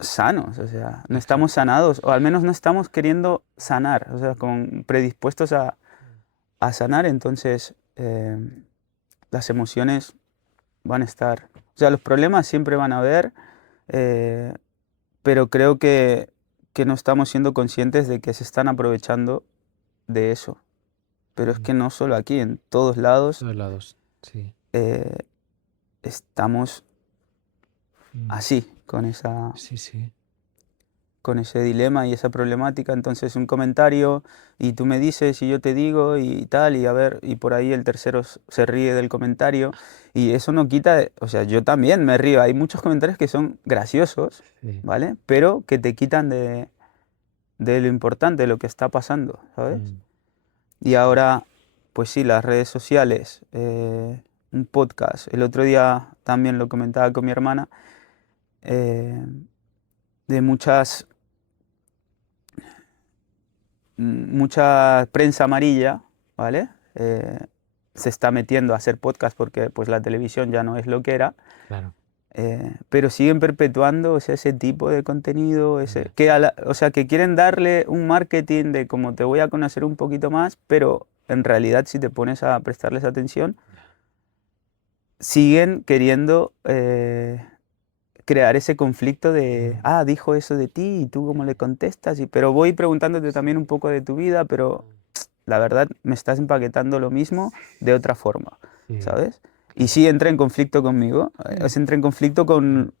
sanos, o sea, no estamos exacto. sanados o al menos no estamos queriendo sanar, o sea, predispuestos a sanar, entonces las emociones van a estar. O sea, los problemas siempre van a haber, eh, pero creo que no estamos siendo conscientes de que se están aprovechando de eso. Pero es Mm. que no solo aquí, en todos lados Todos lados, sí. eh, estamos Mm. así, con esa, Sí, sí. con ese dilema y esa problemática. Entonces un comentario y tú me dices y yo te digo y tal, y a ver, y por ahí el tercero se ríe del comentario y eso no quita, o sea, yo también me río. Hay muchos comentarios que son graciosos, Sí. ¿vale? Pero que te quitan de lo importante, de lo que está pasando, ¿sabes? Mm. Y ahora, pues sí, las redes sociales, un podcast. El otro día también lo comentaba con mi hermana, eh, de mucha prensa amarilla, ¿vale? Se está metiendo a hacer podcast porque pues la televisión ya no es lo que era, Claro. pero siguen perpetuando, o sea, ese tipo de contenido, Ya. o sea, que quieren darle un marketing de como te voy a conocer un poquito más, pero en realidad si te pones a prestarles atención, siguen queriendo crear ese conflicto de, Mm. dijo eso de ti y tú cómo le contestas, pero voy preguntándote también un poco de tu vida, pero la verdad me estás empaquetando lo mismo de otra forma, Sí, ¿sabes? Y claro. sí entra en conflicto conmigo, entra en conflicto con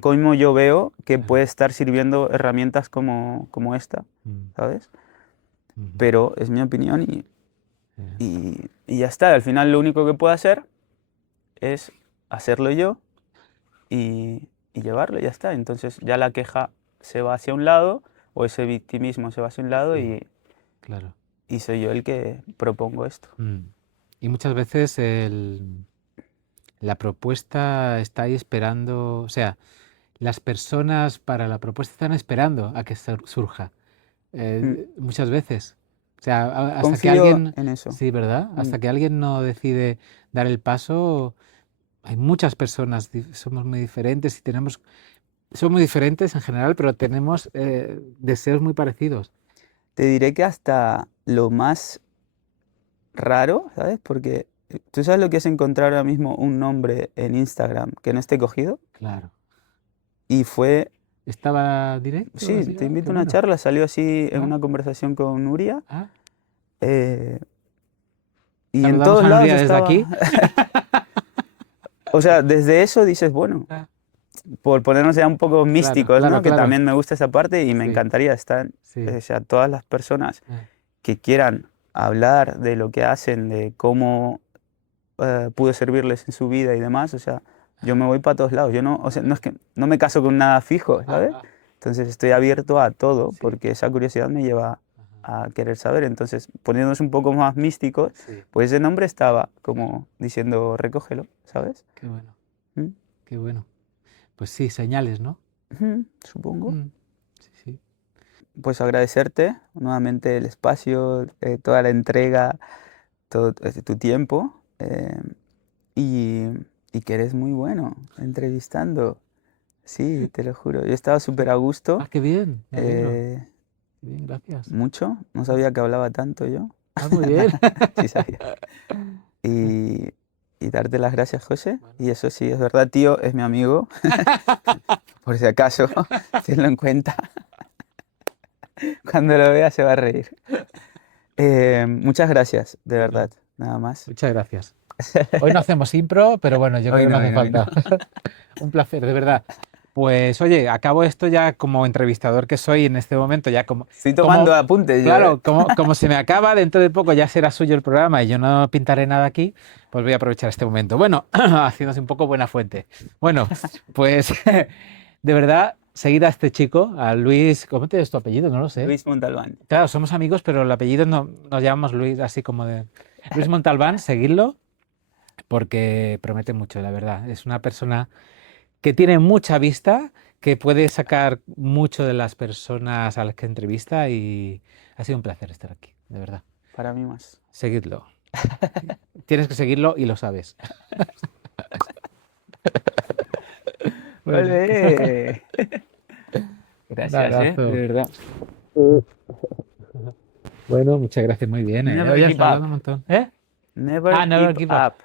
cómo yo veo que Claro. puede estar sirviendo herramientas como esta, Mm. ¿sabes? Ujú. Pero es mi opinión Ya. y ya está. Al final lo único que puedo hacer es hacerlo yo y llevarlo y ya está. Entonces ya la queja se va hacia un lado o ese victimismo se va hacia un lado Sí, claro. y soy yo el que propongo esto. Mm. Y muchas veces la propuesta está ahí esperando, o sea, las personas para la propuesta están esperando a que surja. Mm. Muchas veces. O sea, hasta que Confío alguien, en eso. sí, ¿verdad? Mm. Hasta que alguien no decide dar el paso, hay muchas personas, somos muy diferentes y somos muy diferentes en general, pero tenemos deseos muy parecidos. Te diré que hasta lo más raro, ¿sabes? Porque tú sabes lo que es encontrar ahora mismo un nombre en Instagram que no esté cogido. Claro. Y fue, ¿Estaba directo sí, así? te Ah, qué invito a una bueno. charla, salió así en Ah, una conversación con Nuria. ah. eh, y en Saludamos todos a lados Nuria desde aquí. estaba. O sea, desde eso dices, bueno, Ah, por ponernos ya un poco claro, místicos, claro, ¿no? Que claro. también me gusta esa parte y me Sí, encantaría estar, sí. o sea, todas las personas Ah, que quieran hablar de lo que hacen, de cómo pudo servirles en su vida y demás, o sea, yo me voy para todos lados. Yo no, o sea, no es que no me caso con nada fijo, ah, ¿sabes? ah, Entonces estoy abierto a todo sí. porque esa curiosidad me lleva Ajá. a querer saber. Entonces, poniéndonos un poco más místicos, Sí, pues ese nombre estaba como diciendo, recógelo, ¿sabes? qué bueno, ¿Mm? qué bueno. Pues sí, señales, ¿no? Ujú, supongo. Mm, sí, sí. Pues agradecerte nuevamente el espacio, toda la entrega, todo tu tiempo y, y que eres muy bueno entrevistando. Sí, te lo juro. Yo estaba súper a gusto, Ah, qué bien, me alegro. eh, Qué bien, gracias. mucho. No Ah, sabía que hablaba tanto yo. ah, muy bien. Sí sabía. Y, y darte las gracias, José. Bueno. Y eso sí, es verdad, tío, es mi amigo. Por si acaso, tenlo en cuenta. Cuando lo vea se va a reír. Muchas gracias, de Bueno, verdad. Nada más. muchas gracias. Hoy no hacemos impro, pero bueno, yo creo Hoy que no no, hace hoy no, hoy no. falta. Un placer, de verdad. Pues oye, acabo esto ya como entrevistador que soy en este momento, ya Estoy tomando como, apuntes yo, ¿eh? claro, como se me acaba, dentro de poco ya será suyo el programa y yo no pintaré nada aquí, pues voy a aprovechar este momento. Bueno, haciéndose un poco buena fuente. Bueno, pues de verdad, seguid a este chico, a Luis, ¿cómo te es tu apellido? No lo sé. Luis Montalbán. Claro, somos amigos, pero el apellido no, nos llamamos Luis, así como de Luis Montalbán, seguidlo porque promete mucho, la verdad. Es una persona que tiene mucha vista, que puede sacar mucho de las personas a las que entrevista y ha sido un placer estar aquí, de verdad. Para mí más. Seguidlo. Tienes que seguirlo y lo sabes. Bueno, ¡Ole! un Gracias, de abrazo. verdad. Bueno, muchas gracias, muy bien. Never Oye, has give hablado up. un montón. ¿Eh? Never Ah, Never give Give Up. up.